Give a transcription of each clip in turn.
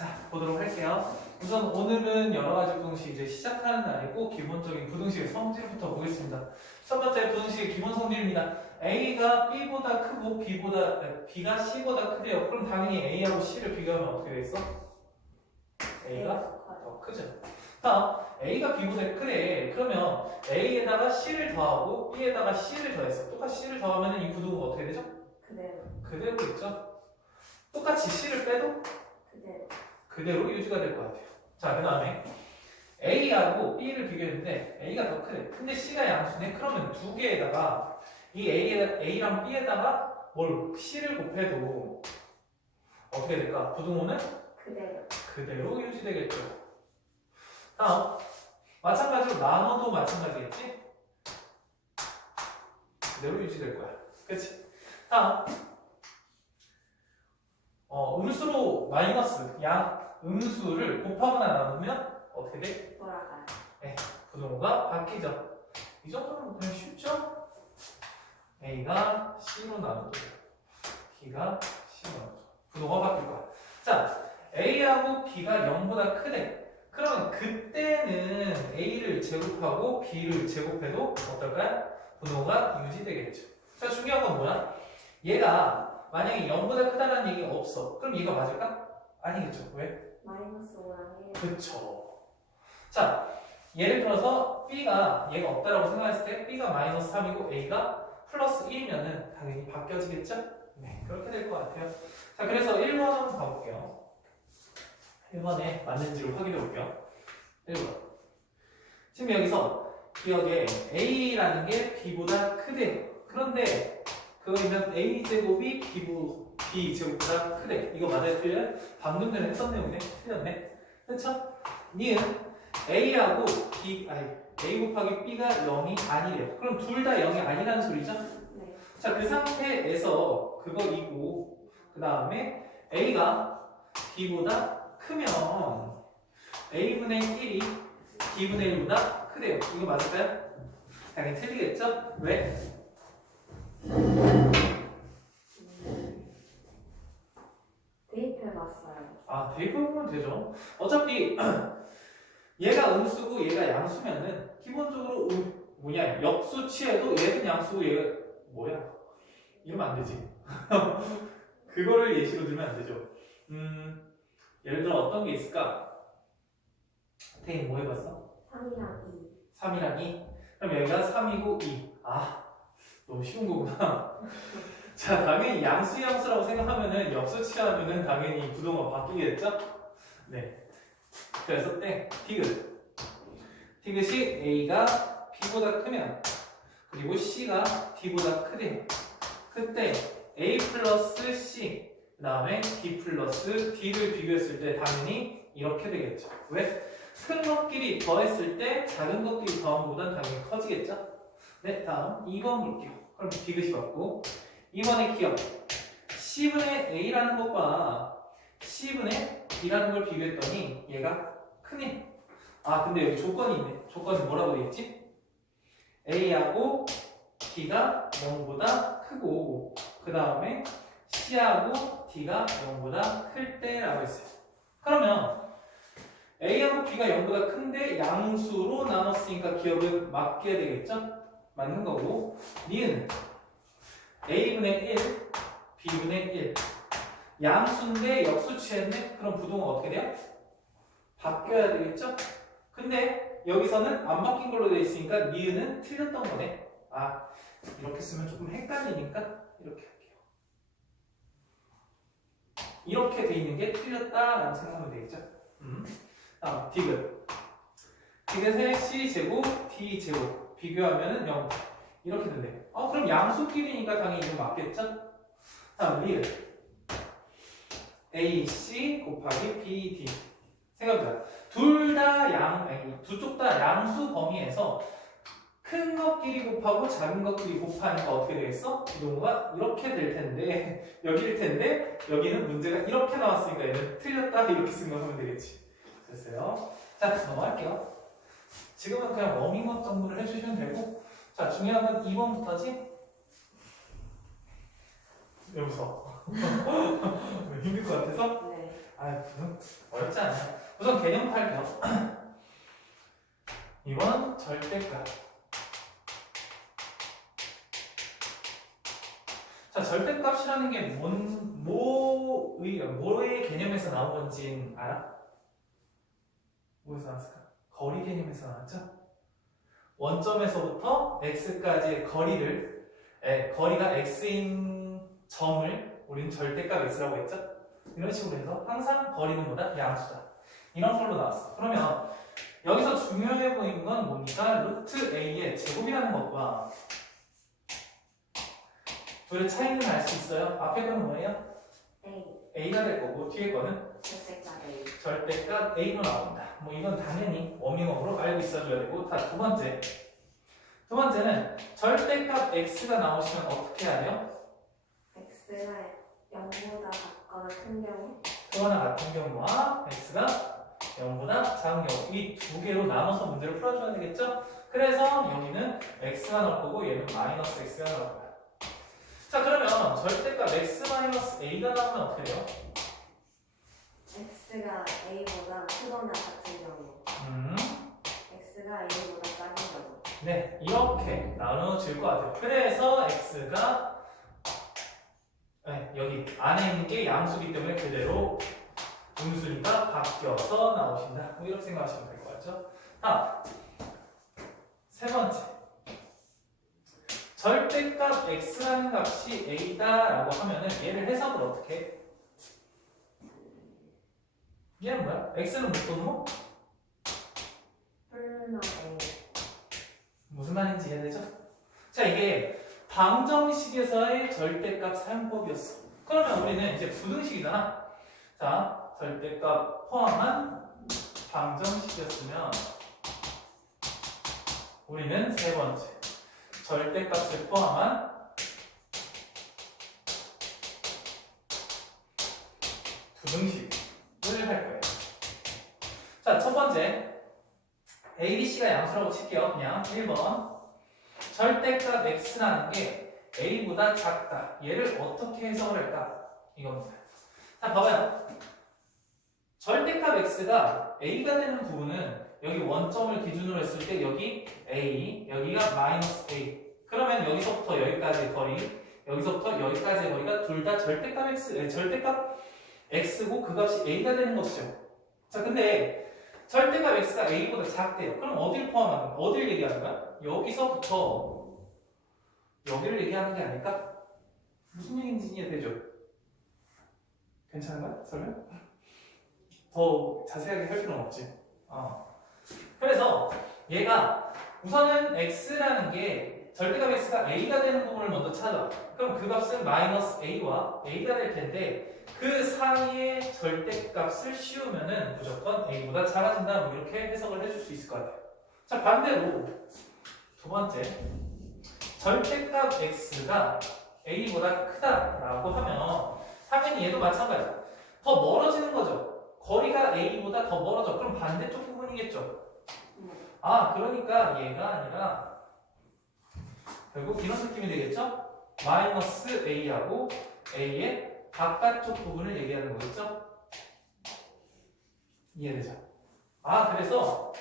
자, 보도록 할게요. 우선 오늘은 여러 가지 부등식 이제 시작하는 날이고 기본적인 부등식의 성질부터 보겠습니다. 첫 번째 부등식의 기본 성질입니다. A가 B보다 크고 B가 C보다 크대요. 그럼 당연히 A하고 C를 비교하면 어떻게 되겠어? A가 더 크죠. 다음, A가 B보다 크래. 그러면 A에다가 C를 더하고 B에다가 C를 더했어. 똑같이 C를 더하면 이 부등호가 어떻게 되죠? 그대로 있죠. 똑같이 C를 빼도 그대로 유지가 될 것 같아요. 자, 그 다음에 A하고 B를 비교했는데 A가 더 크대. 근데 C가 양수네. 그러면 두 개에다가 이 A랑 B에다가 C를 곱해도 어떻게 될까? 부등호는 그대로 유지되겠죠. 다음, 마찬가지로 나눠도 마찬가지겠지? 그대로 유지될 거야. 그치? 다음, 음수로 마이너스 음수를 곱하거나 나누면 어떻게 돼? 돌아가요. 네, 부등호가 바뀌죠. 이 정도면 그냥 쉽죠? A가 C로 나누고 B가 C로 나누고 부등호가 바뀔 거야. 자, A하고 B가 0보다 크대. 그러면 그때는 A를 제곱하고 B를 제곱해도 어떨까요? 부등호가 유지되겠죠. 자, 중요한 건 뭐야? 얘가 만약에 0보다 크다는 얘기가 없어. 그럼 얘가 맞을까? 아니겠죠. 왜? 마이너스 5랑 1. 그쵸. 자, 예를 들어서 B가 얘가 없다라고 생각했을 때 B가 마이너스 3이고 A가 플러스 1이면은 당연히 바뀌어지겠죠? 네, 그렇게 될 것 같아요. 자, 그래서 1번 한번 가볼게요. 1번에 맞는지를 확인해 볼게요. 1번. 지금 여기서 기억에 A라는 게 B보다 크대요. 그런데 그거면 A제곱이 B 제곱보다 크대. 이거 맞아요? 틀려요? 방금 전에 했던 내용이네. 틀렸네. 그렇죠? 니은 A하고 A 곱하기 B가 0이 아니래요. 그럼 둘 다 0이 아니라는 소리죠? 네. 자, 그 상태에서 그거이고 그 다음에 A가 B보다 크면 A분의 1이 B분의 1보다 크대요. 이거 맞을까요? 당연히 틀리겠죠? 왜? 대입해봤어요. 아, 대입해보면 되죠. 어차피 얘가 음수고 얘가 양수면은 기본적으로 역수 취해도 얘는 양수고 얘가 뭐야? 이러면 안 되지. 그거를 예시로 들면 안 되죠. 예를 들어 어떤 게 있을까? 태인 뭐 해봤어? 3이랑 2. 3이랑 2? 그럼 여기가 3이고 2. 아, 너무 쉬운 거구나. 자, 당연히 양수라고 생각하면은 역수 취하면은 당연히 부등호가 바뀌겠죠? 네. 그래서 디귿이 A가 B보다 크면 그리고 C가 D보다 크대요. 그때 A 플러스 C 그 다음에 B 플러스 D를 비교했을 때 당연히 이렇게 되겠죠. 왜? 큰 것끼리 더했을 때 작은 것끼리 더한 것보다는 당연히 커지겠죠? 네, 다음 2번 볼게요. 그럼 디귿이 맞고 2번의 기억 C분의 A라는 것과 C분의 B라는 걸 비교했더니 얘가 크네. 아, 근데 여기 조건이 있네. 조건이 뭐라고 돼 있지? A하고 B가 0보다 크고 그 다음에 C하고 D가 0보다 클 때라고 했어요. 그러면 A하고 B가 0보다 큰데 양수로 나눴으니까 기억을 맡겨야 되겠죠? 맞는 거고 니은 A분의 1, B분의 1 양수인데 역수 취했네? 그럼 부등호가 어떻게 돼요? 바뀌어야 되겠죠? 근데 여기서는 안 바뀐 걸로 되어 있으니까 니은은 틀렸던 거네. 아, 이렇게 쓰면 조금 헷갈리니까 이렇게 할게요. 이렇게 돼 있는 게 틀렸다라고 생각하면 되겠죠? 디귿의 C제곱, D제곱 비교하면은 0 이렇게 된대. 그럼 양수끼리니까 당연히 이거 맞겠죠? 다음 리을 AC 곱하기 BD 생각해보자. 두 쪽 다 양수 범위에서 큰 것끼리 곱하고 작은 것끼리 곱하니까 어떻게 되겠어? 부등호가 이렇게 될 텐데 여기일 텐데 여기는 문제가 이렇게 나왔으니까 얘는 틀렸다 이렇게 생각하면 되겠지. 됐어요? 자, 넘어갈게요. 지금은 그냥 워밍업 정도를 해주시면 되고 자, 중요한 건 2번부터지? 왜 웃어? 힘들 것 같아서? 네. 무슨 어렵지 않아요. 우선 개념 할게요. 이번 절대값. 자, 절대값이라는 게 뭐의 개념에서 나온 건지 알아? 뭐에서 나왔을까? 거리 개념에서 나왔죠? 원점에서부터 x까지의 거리가 x인 점을 우리는 절대값 x라고 했죠? 이런 식으로 해서 항상 거리는 뭐다? 양수다. 이런 걸로 나왔어. 그러면 여기서 중요해 보이는 건 뭡니까? 루트 a의 제곱이라는 것과 둘의 차이는 알 수 있어요. 앞에 거는 뭐예요? A. a가 될 거고 뒤에 거는 절대값 A. 절대값 a로 나옵니다. 뭐 이건 당연히 워밍업으로 알고 있어줘야 되고. 두 번째는 절대값 x가 나오시면 어떻게 해야 돼요? X가 0보다 작거나 큰 경우 그거나 같은 경우와 x가 0보다 작은 경우 이 두 개로 나눠서 문제를 풀어줘야 되겠죠? 그래서 여기는 x가 나올 거고 얘는 마이너스 x가 나올 거야. 자, 그러면 절대값 x 마이너스 a가 나오면 어떻게 돼요? X가 A보다 크거나 같은 경우 X가 A보다 작은 경우 네, 이렇게 나눠질 것 같아요. 그래서 x가 여기 안에 있는 게 양수기 때문에 그대로 음수니까 바뀌어서 나오신다. 뭐 이렇게 생각하시면 될 것 같죠? 세 번째. 절대값 x라는 값이 a다라고 하면은 얘를 해석을 어떻게 해? 얘는 뭐야? x는 뭐? 풀마 A. 무슨 말인지 이해되죠? 자, 이게 방정식에서의 절대값 사용법이었어. 그러면 우리는 이제 부등식이잖아. 자, 절대값 포함한 방정식이었으면 우리는 세 번째 절대값을 포함한 부등식을 할 거예요. 자, 첫 번째 A, B, C가 양수라고 칠게요. 그냥 1번 절대값 x라는 게 a보다 작다. 얘를 어떻게 해석을 할까? 이겁니다. 자, 봐봐요. 절대값 x가 a가 되는 부분은 여기 원점을 기준으로 했을 때 여기 a, 여기가 마이너스 a. 그러면 여기서부터 여기까지의 거리, 여기서부터 여기까지의 거리가 둘 다 절대값 x고 그 값이 a가 되는 것이죠. 자, 근데 절대값 x가 a보다 작대요. 그럼 어디를 포함하는 거야? 어디를 얘기하는 거야? 여기서부터 여기를 얘기하는 게 아닐까? 무슨 얘기인지 이해되죠? 괜찮은가요? 설명? 더 자세하게 할 필요는 없지. 그래서 얘가 우선은 x라는 게 절대값 x가 a가 되는 부분을 먼저 찾아. 그럼 그 값은 마이너스 a와 a가 될 텐데 그 사이에 절대값을 씌우면은 무조건 a보다 작아진다. 뭐 이렇게 해석을 해줄 수 있을 것 같아요. 자, 반대로 두 번째 절대값 x가 a보다 크다라고 하면 당연히 얘도 마찬가지야. 더 멀어지는 거죠. 거리가 a보다 더 멀어져. 그럼 반대쪽 부분이겠죠. 그러니까 얘가 아니라 결국 이런 느낌이 되겠죠? 마이너스 a하고 a의 바깥쪽 부분을 얘기하는 거겠죠? 이해되죠? 그래서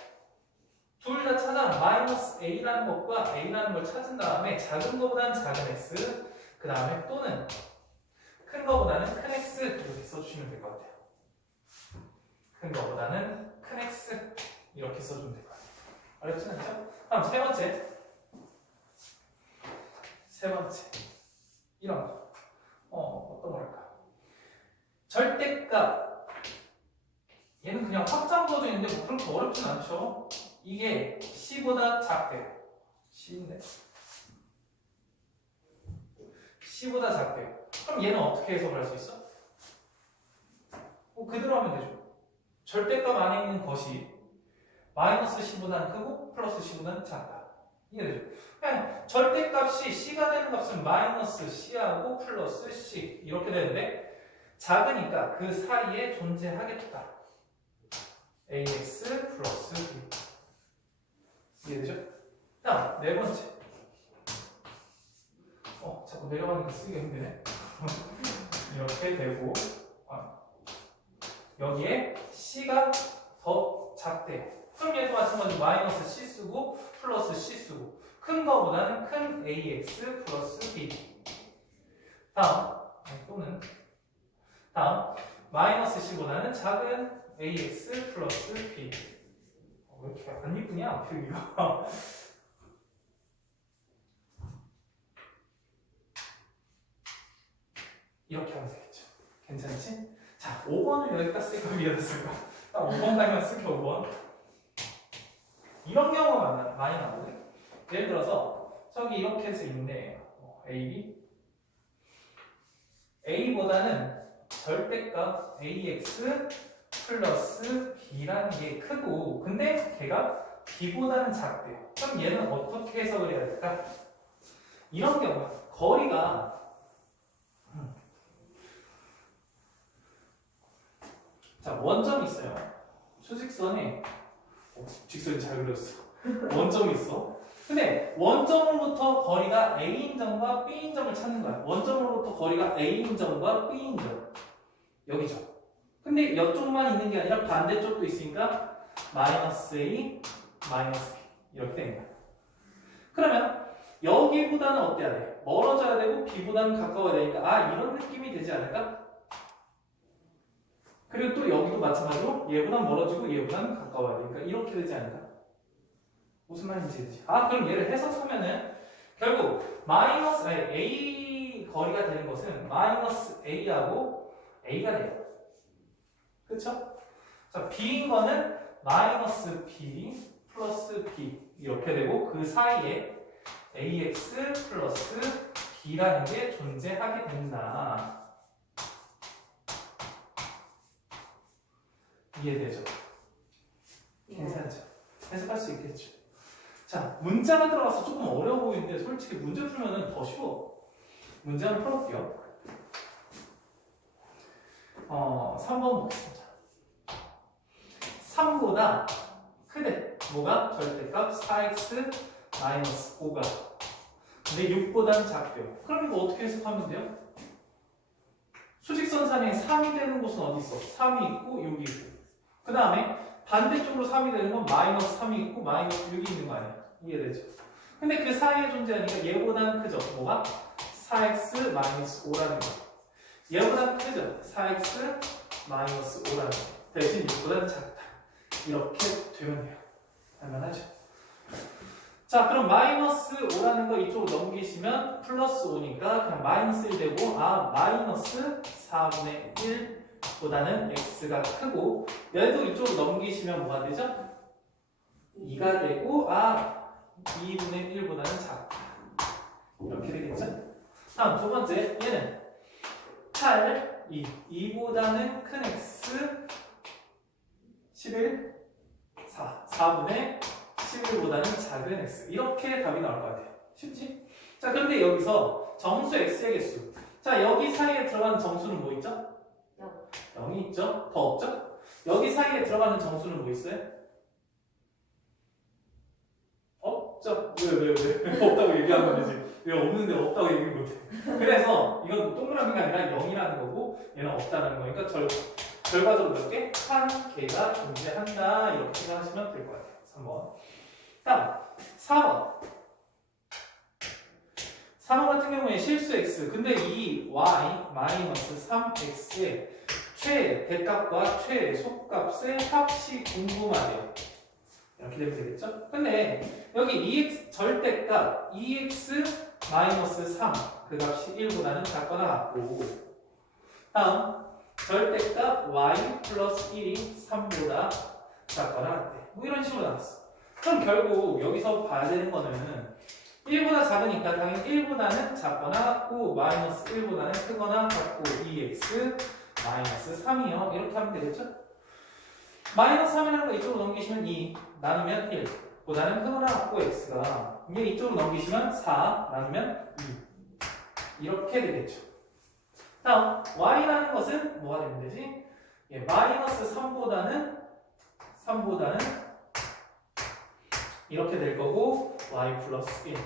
둘 다 찾아. 마이너스 a라는 것과 a라는 걸 찾은 다음에 작은 거보다는 작은 x, 그 다음에 또는 큰 거보다는 큰 x 이렇게 써주시면 될 것 같아요. 큰 거보다는 큰 x 이렇게 써주면 될 것 같아요. 어렵진 않죠? 다음 세 번째 이런 거. 어떤 거랄까? 절대값. 얘는 그냥 확장 버전인데 뭐 그렇게 어렵진 않죠? 이게 C보다 작대요. C인데 C보다 작대요. 그럼 얘는 어떻게 해석을 할 수 있어? 그대로 하면 되죠. 절대값 안에 있는 것이 마이너스 C보다는 크고 플러스 C보다는 작다. 이해되죠? 그냥 절대값이 C가 되는 값은 마이너스 C하고 플러스 C 이렇게 되는데 작으니까 그 사이에 존재하겠다. AX 플러스 B. 이해되죠? 다음 네 번째. 자꾸 내려가는 거 쓰기가 힘드네. 이렇게 되고 C가 더 작대요. 그럼 얘도 마찬가지로 마이너스 C 쓰고 플러스 C 쓰고 큰 거보다는 큰 AX 플러스 B. 또는 다음 마이너스 C보다는 작은 AX 플러스 B. 왜 이렇게 안 이쁘냐 표기가. 이렇게 하면 되겠죠. 괜찮지? 자, 5번을 여기다 쓸까 위에다 쓸까? 딱 5번까지만 쓸게 5번. 이런 경우가 많이 나오거든. 예를 들어서 저기 이렇게 해서 있네. A, B. A보다는 절대값 AX 플러스 B라는 게 크고 근데 걔가 B보다는 작대요. 그럼 얘는 어떻게 해석을 해야 될까? 이런 경우 거리가 자, 원점이 있어요. 수직선에 직선이 잘 그렸어. 원점이 있어. 근데 원점으로부터 거리가 A인 점과 B인 점을 찾는 거야. 원점으로부터 거리가 A인 점과 B인 점. 여기죠. 근데 이쪽만 있는 게 아니라 반대쪽도 있으니까 마이너스 A, 마이너스 B 이렇게 됩니다. 그러면 여기보다는 어때야 돼? 멀어져야 되고 B보다는 가까워야 되니까 이런 느낌이 되지 않을까? 그리고 또 여기도 마찬가지로 얘보단 멀어지고 얘보다는 가까워야 되니까 이렇게 되지 않을까? 무슨 말인지 이해되지? 그럼 얘를 해석하면은 결국 A 거리가 되는 것은 마이너스 A하고 A가 돼요. 그쵸? 자, B인 거는 마이너스 B 플러스 B 이렇게 되고 그 사이에 AX 플러스 B라는 게 존재하게 된다. 이해되죠? 괜찮죠? 해석할 수 있겠죠? 자, 문자가 들어가서 조금 어려워 보이는데 솔직히 문제 풀면은 더 쉬워. 문제 하나 풀어볼게요. 3번 보겠습니다. 3보다 크대. 뭐가? 절대값 4x 마이너스 5가. 근데 6보다는 작대요. 그럼 이거 어떻게 해석하면 돼요? 수직선상에 3이 되는 곳은 어디 있어? 3이 있고 6이 있고. 그 다음에 반대쪽으로 3이 되는 건 마이너스 3이 있고 마이너스 6이 있는 거 아니야? 이해되죠? 근데 그 사이에 존재하니까 얘보다는 크죠? 뭐가? 4x 마이너스 5라는 거. 얘보다는 크죠? 4x 마이너스 5라는 거. 대신 6보다는 작다. 이렇게 되면 돼요. 할만하죠? 자, 그럼 마이너스 5라는 거 이쪽으로 넘기시면 플러스 5니까 그냥 마이너스 1 되고 마이너스 4분의 1보다는 x가 크고 얘도 이쪽으로 넘기시면 뭐가 되죠? 2가 되고 2분의 1보다는 작다. 이렇게 되겠죠? 다음 두 번째 얘는 8, 2보다는 큰 x 11, 4분의 11보다는 작은 x 이렇게 답이 나올 것 같아요. 쉽지? 자, 그런데 여기서 정수 x의 개수. 자, 여기 사이에 들어가는 정수는 뭐 있죠? 0이 있죠? 더 없죠? 여기 사이에 들어가는 정수는 뭐 있어요? 없죠? 왜? 없다고 얘기하면 되지. 왜 없는데 없다고 얘기 못해? 그래서 이건 동그라미가 아니라 0이라는 거고 얘는 없다는 거니까 결과적으로 몇 개? 한 개가 존재한다. 이렇게 생각하시면 될 것 같아요. 3번. 다음 4번. 4번 같은 경우에 실수 x. 근데 이 y 마이너스 3x의 최대값과 최소값의 합이 궁금하대요. 이렇게 되면 되겠죠? 근데 여기 2x 절대값 2x 마이너스 3 그 값이 1보다는 작거나 같고 다음 절대값 y 플러스 1이 3보다 작거나 같대. 뭐 이런 식으로 나왔어. 그럼 결국 여기서 봐야 되는 거는 1보다 작으니까 당연히 1보다는 작거나 같고 마이너스 1보다는 크거나 같고 2x 마이너스 3이요. 이렇게 하면 되겠죠? 마이너스 3이라는 거 이쪽으로 넘기시면 2 나누면 1 보다는 크거나 같고 x가 이게 이쪽으로 넘기시면 4 나누면 2 이렇게 되겠죠. 다음 y라는 것은 뭐가 되면 되지? 마이너스 3보다는 이렇게 될 거고 y 플러스 1.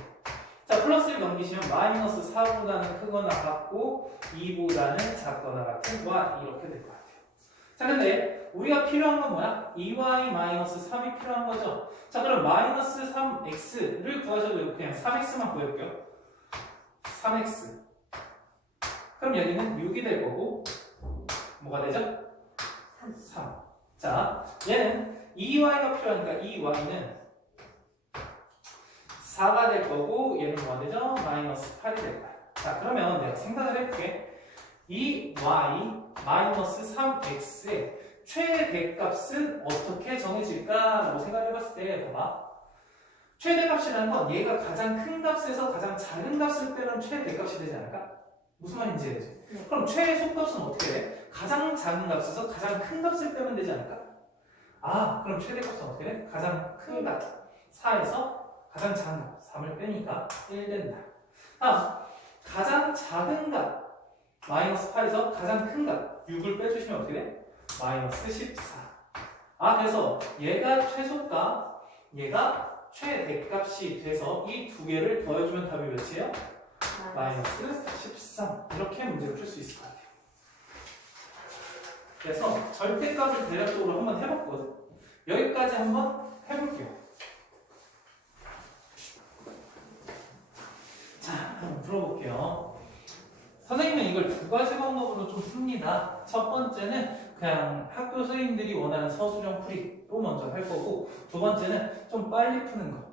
자, 플러스를 넘기시면 마이너스 4보다는 크거나 같고 2보다는 작거나 같은 y 이렇게 될 것 같아요. 자, 근데 우리가 필요한 건 뭐야? 2y-3이 필요한 거죠. 자, 그럼 마이너스 3x를 구하셔도 그냥 3x만 구해볼게요. 3x. 그럼 여기는 6이 될 거고, 뭐가 되죠? 3. 자, 얘는 2y가 필요하니까 2y는 4가 될 거고, 얘는 뭐가 되죠? 마이너스 8이 될 거야. 자, 그러면 내가 생각을 해볼게. 이 y 마이너스 3x의 최대값은 어떻게 정해질까라고 생각해봤을 때 봐봐. 최대값이라는 건 얘가 가장 큰 값에서 가장 작은 값을 빼면 최대값이 되지 않을까? 무슨 말인지 이해되지? 네. 그럼 최소값은 어떻게 돼? 가장 작은 값에서 가장 큰 값을 빼면 되지 않을까? 아, 그럼 최대값은 어떻게 돼? 가장 큰 값 4에서 가장 작은 값 3을 빼니까 1 된다. 다음 가장 작은 값 마이너스 8에서 가장 큰 값 6을 빼주시면 어떻게 돼? 마이너스 14. 아, 그래서 얘가 최소값, 얘가 최대값이 돼서 이 두 개를 더해주면 답이 몇이에요? 마이너스 13. 이렇게 문제를 풀 수 있을 것 같아요. 그래서 절대값을 대략적으로 한번 해봤거든. 여기까지 한번 해볼게요. 자, 한번 풀어볼게요. 선생님은 이걸 두 가지 방법으로 좀 풉니다. 첫 번째는 그냥 학교 선생님들이 원하는 서술형 풀이로 먼저 할 거고, 두 번째는 좀 빨리 푸는 거.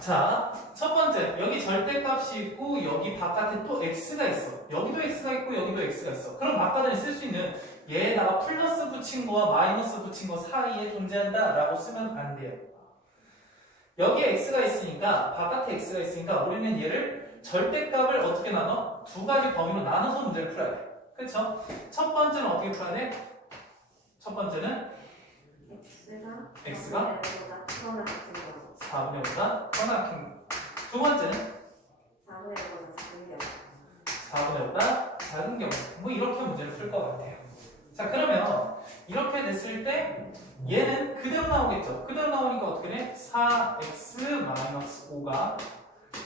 자, 첫 번째, 여기 절대값이 있고 여기 바깥에 또 x가 있어. 여기도 x가 있고 여기도 x가 있어. 그럼 바깥에 쓸 수 있는 얘에다가 플러스 붙인 거와 마이너스 붙인 거 사이에 존재한다 라고 쓰면 안 돼요. 여기에 x가 있으니까, 바깥에 x가 있으니까 우리는 얘를 절대값을 어떻게 나눠? 두 가지 범위로 나눠서 문제를 풀어야 돼. 그쵸? 첫 번째는 어떻게 풀어야 돼? 첫 번째는 x가 4분의 5보다 커나 큰 거. 두 번째는 4분의 5보다 작은 경우. 뭐 이렇게 문제를 풀 것 같아요. 자, 그러면 이렇게 됐을 때 얘는 그대로 나오겠죠. 그대로 나오니까 어떻게 돼? 4x-5가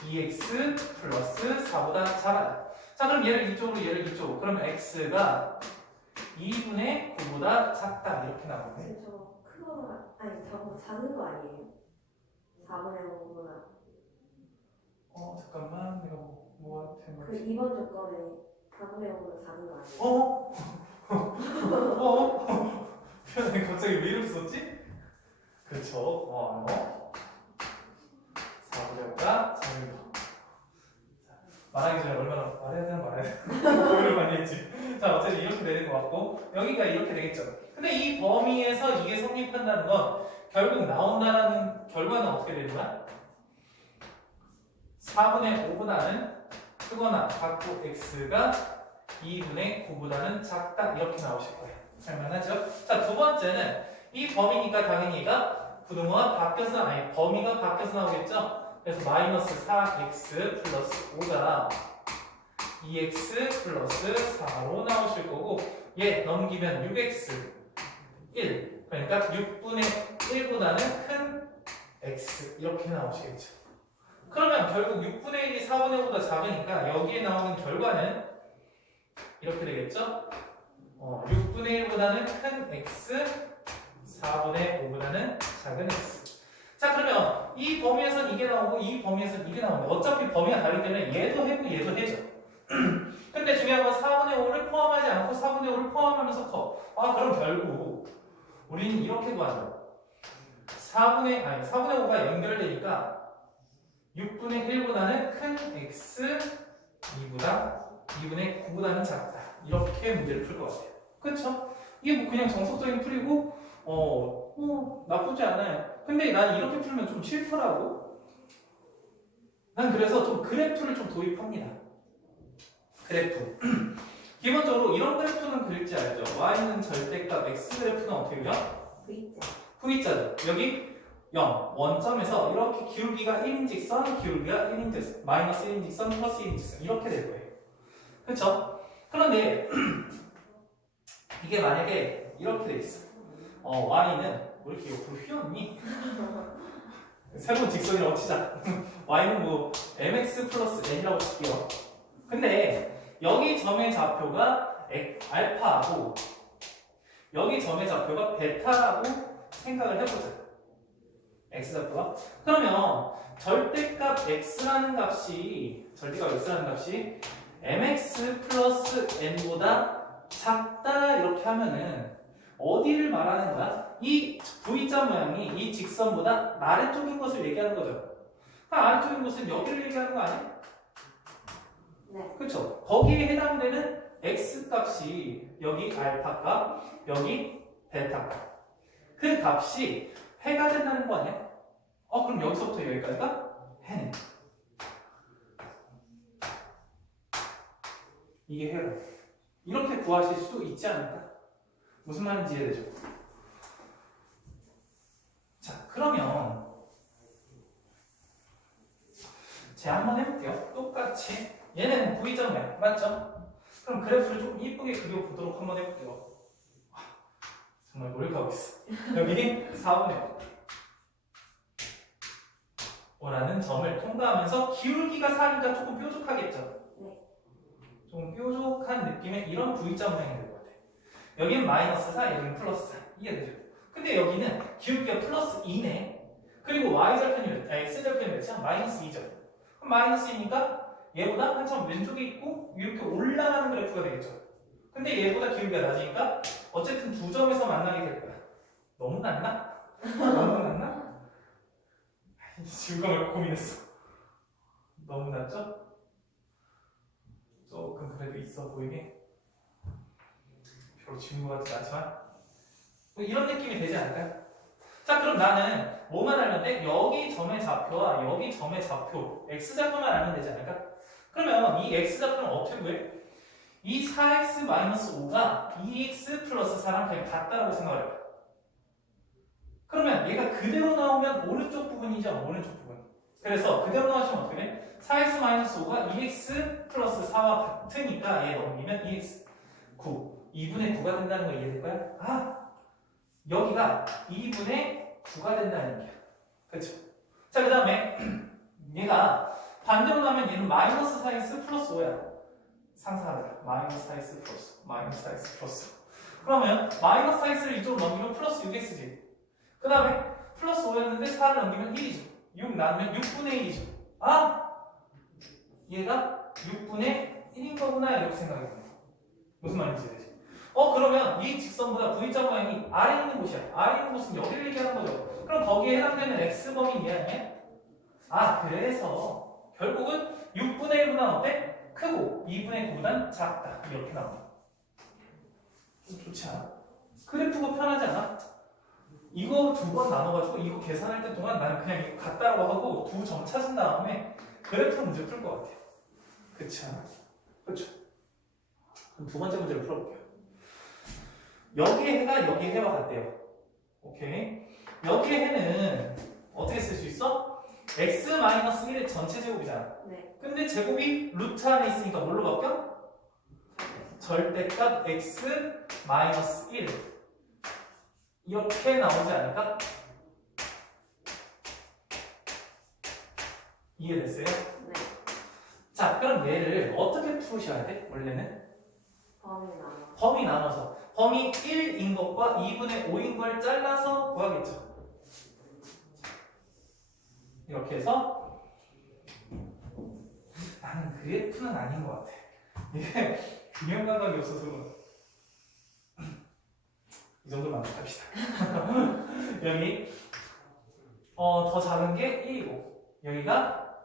2x 플러스 4보다 작아요. 자, 그럼 얘를 이쪽으로. 그러면 x가 2분의 9보다 작다. 이렇게 나오네. 저거 크거나 아니 저거 작은 거 아니에요? 4분의 5보다 잠깐만. 내가 뭐가 된 그 거지? 2번 조건에 4분의 5보다 작은 거 아니에요? 표현이 갑자기 왜 이렇게 썼지? 그렇죠. 4분의 5가 작은 거. 말하기 전에 얼마나 말해야 되나 말아야 되나 고민을 많이 했지. 자, 어쨌든 이렇게 되는 것 같고 여기가 이렇게 되겠죠. 근데 이 범위에서 이게 성립한다는 건 결국 나온다라는 결과는 어떻게 되는 거야? 4분의 5보다는 크거나 같고 x가 2분의 9보다는 작다. 이렇게 나오실 거예요. 할만하죠? 자, 두 번째는 이 범위니까 당연히 얘가 부등호가 범위가 바뀌어서 나오겠죠? 그래서 마이너스 4x 플러스 5가 2x 플러스 4로 나오실 거고, 얘 넘기면 6x 1, 그러니까 6분의 1보다는 큰 x 이렇게 나오시겠죠. 그러면 결국 6분의 1이 4분의 5보다 작으니까 여기에 나오는 결과는 이렇게 되겠죠. 6분의 1보다는 큰 x, 4분의 5보다는 작은 x. 자, 그러면 이 범위에선 이게 나오고 이 범위에선 이게 나오는데 어차피 범위가 다르기 때문에 얘도 해고 얘도 해죠. 근데 중요한 건 4분의 5를 포함하지 않고 4분의 5를 포함하면서 커. 아, 그럼 결국 우리는 이렇게 구하죠. 4분의 5가 연결되니까 6분의 1보다는 큰 x, 2분의 9보다는 작다. 이렇게 문제를 풀 것 같아요. 그쵸? 이게 뭐 그냥 정석적인 풀이고 나쁘지 않아요. 근데 난 이렇게 풀면 좀 싫더라고. 난 그래서 좀 그래프를 좀 도입합니다. 그래프. 기본적으로 이런 그래프는 그릴지 알죠? y는 절대값, x 그래프는 어떻게 그려? V자죠. 여기 0, 원점에서 이렇게 기울기가 1인직선, 기울기가 1인직선, 마이너스 1인직선, 플러스 1인직선 이렇게 될 거예요. 그쵸? 그런데 이게 만약에 이렇게 돼 있어. y는 왜 이렇게 옆으로 휘었니? 새로운 직선이라고 치자. y는 뭐 mx 플러스 n이라고 칠게요. 근데 여기 점의 좌표가 알파하고 여기 점의 좌표가 베타라고 생각을 해보자. x좌표가. 그러면 절대값 x라는 값이 mx 플러스 n보다 작다 이렇게 하면은 어디를 말하는 거야? 이 V자 모양이 이 직선보다 아래쪽인 것을 얘기하는 거죠. 그럼 아래쪽인 것은 여기를 얘기하는 거 아니야? 네. 그렇죠? 거기에 해당되는 x 값이 여기 알파 값, 여기 베타 값. 그 값이 해가 된다는 거 아니야? 그럼 여기서부터 여기까지가 해네. 이게 해라. 이렇게 구하실 수 있지 않을까? 무슨 말인지 이해되죠? 자, 그러면 제가 한번 해볼게요. 똑같이 얘는 V점이야, 맞죠? 그럼 그래프를 좀 이쁘게 그려보도록 한번 해볼게요. 정말 노력하고 있어. 여기 4분의 5라는 점을 통과하면서 기울기가 4니까 조금 뾰족하겠죠? 좀 뾰족한 느낌의 이런 V자 모양이 될 것 같아요. 여기는 마이너스 4, 여기는 플러스 4. 이해되죠? 근데 여기는 기울기가 플러스 2네. 그리고 Y절편이 X절편이 몇이야? 마이너스 2죠. 그럼 마이너스 2니까 얘보다 한참 왼쪽에 있고 이렇게 올라가는 그래프가 되겠죠. 근데 얘보다 기울기가 낮으니까 어쨌든 두 점에서 만나게 될 거야. 너무 낮나? 너무 낮나? 이 질감을 고민했어. 너무 낮죠? 조금 그래도 있어 보이게. 별로 지운 것 같지 않지만 뭐 이런 느낌이 되지 않을까요? 자, 그럼 나는 뭐만 알면 돼? 여기 점의 좌표와 여기 점의 좌표 x좌표만 알면 되지 않을까? 그러면 이 x좌표는 어떻게 구해? 이 4x-5가 2x 플러스 4랑 그냥 같다라고 생각을 해요. 그러면 얘가 그대로 나오면 오른쪽 부분이죠. 오른쪽 부분. 그래서 그대로 나오시면 어떻게 돼? 4x-5가 2x 플러스 4와 같으니까 얘 넘기면 2x 9. 2분의 9가 된다는 거 이해될까요? 아! 여기가 2분의 9가 된다는 얘기야. 그렇죠? 자, 그 다음에 얘가 반대로 나면 얘는 마이너스 4x 플러스 5야. 상상하자. 마이너스 4x 플러스 마이너스 4x 플러스. 그러면 마이너스 4x를 이쪽으로 넘기면 플러스 6x지. 그 다음에 플러스 5였는데 4를 넘기면 1이죠. 6 나누면 6분의 1이죠. 아! 얘가 6분의 1인 거구나 이렇게 생각해요. 무슨 말인지 되지? 그러면 이 직선보다 V자 모양이 아래에 있는 곳이야. 아래에 있는 곳은 여기를 얘기하는 거죠. 그럼 거기에 해당되는 X범위 얘 아니야? 아, 그래서 결국은 6분의 1보다 어때? 크고 2분의 9보단 작다. 이렇게 나온다. 좀 좋지 않아? 그래프가 편하지 않아? 이거 두 번 나눠가지고 이거 계산할 때 동안 나는 그냥 이거 같다고 하고 두 점 찾은 다음에 그래프 문제 풀 것 같아요. 그렇지 않아? 그렇죠? 그럼 두 번째 문제를 풀어볼게요. 여기의 해가 여기의 해와 같대요. 오케이? 여기의 해는 어떻게 쓸 수 있어? x-1의 전체 제곱이잖아. 네. 근데 제곱이 루트 안에 있으니까 뭘로 바뀌어? 절대값 x-1 이렇게 나오지 않을까? 이해됐어요? 네. 자, 그럼 얘를 어떻게 푸셔야 돼? 원래는? 범위 나눠서 범위 1인 것과 2분의 5인 걸 잘라서 구하겠죠. 이렇게 해서 나는 그래프는 아닌 것 같아. 이게 균형 감각이 없어서 이 정도만 합시다. 여기 더 작은 게 1이고 여기가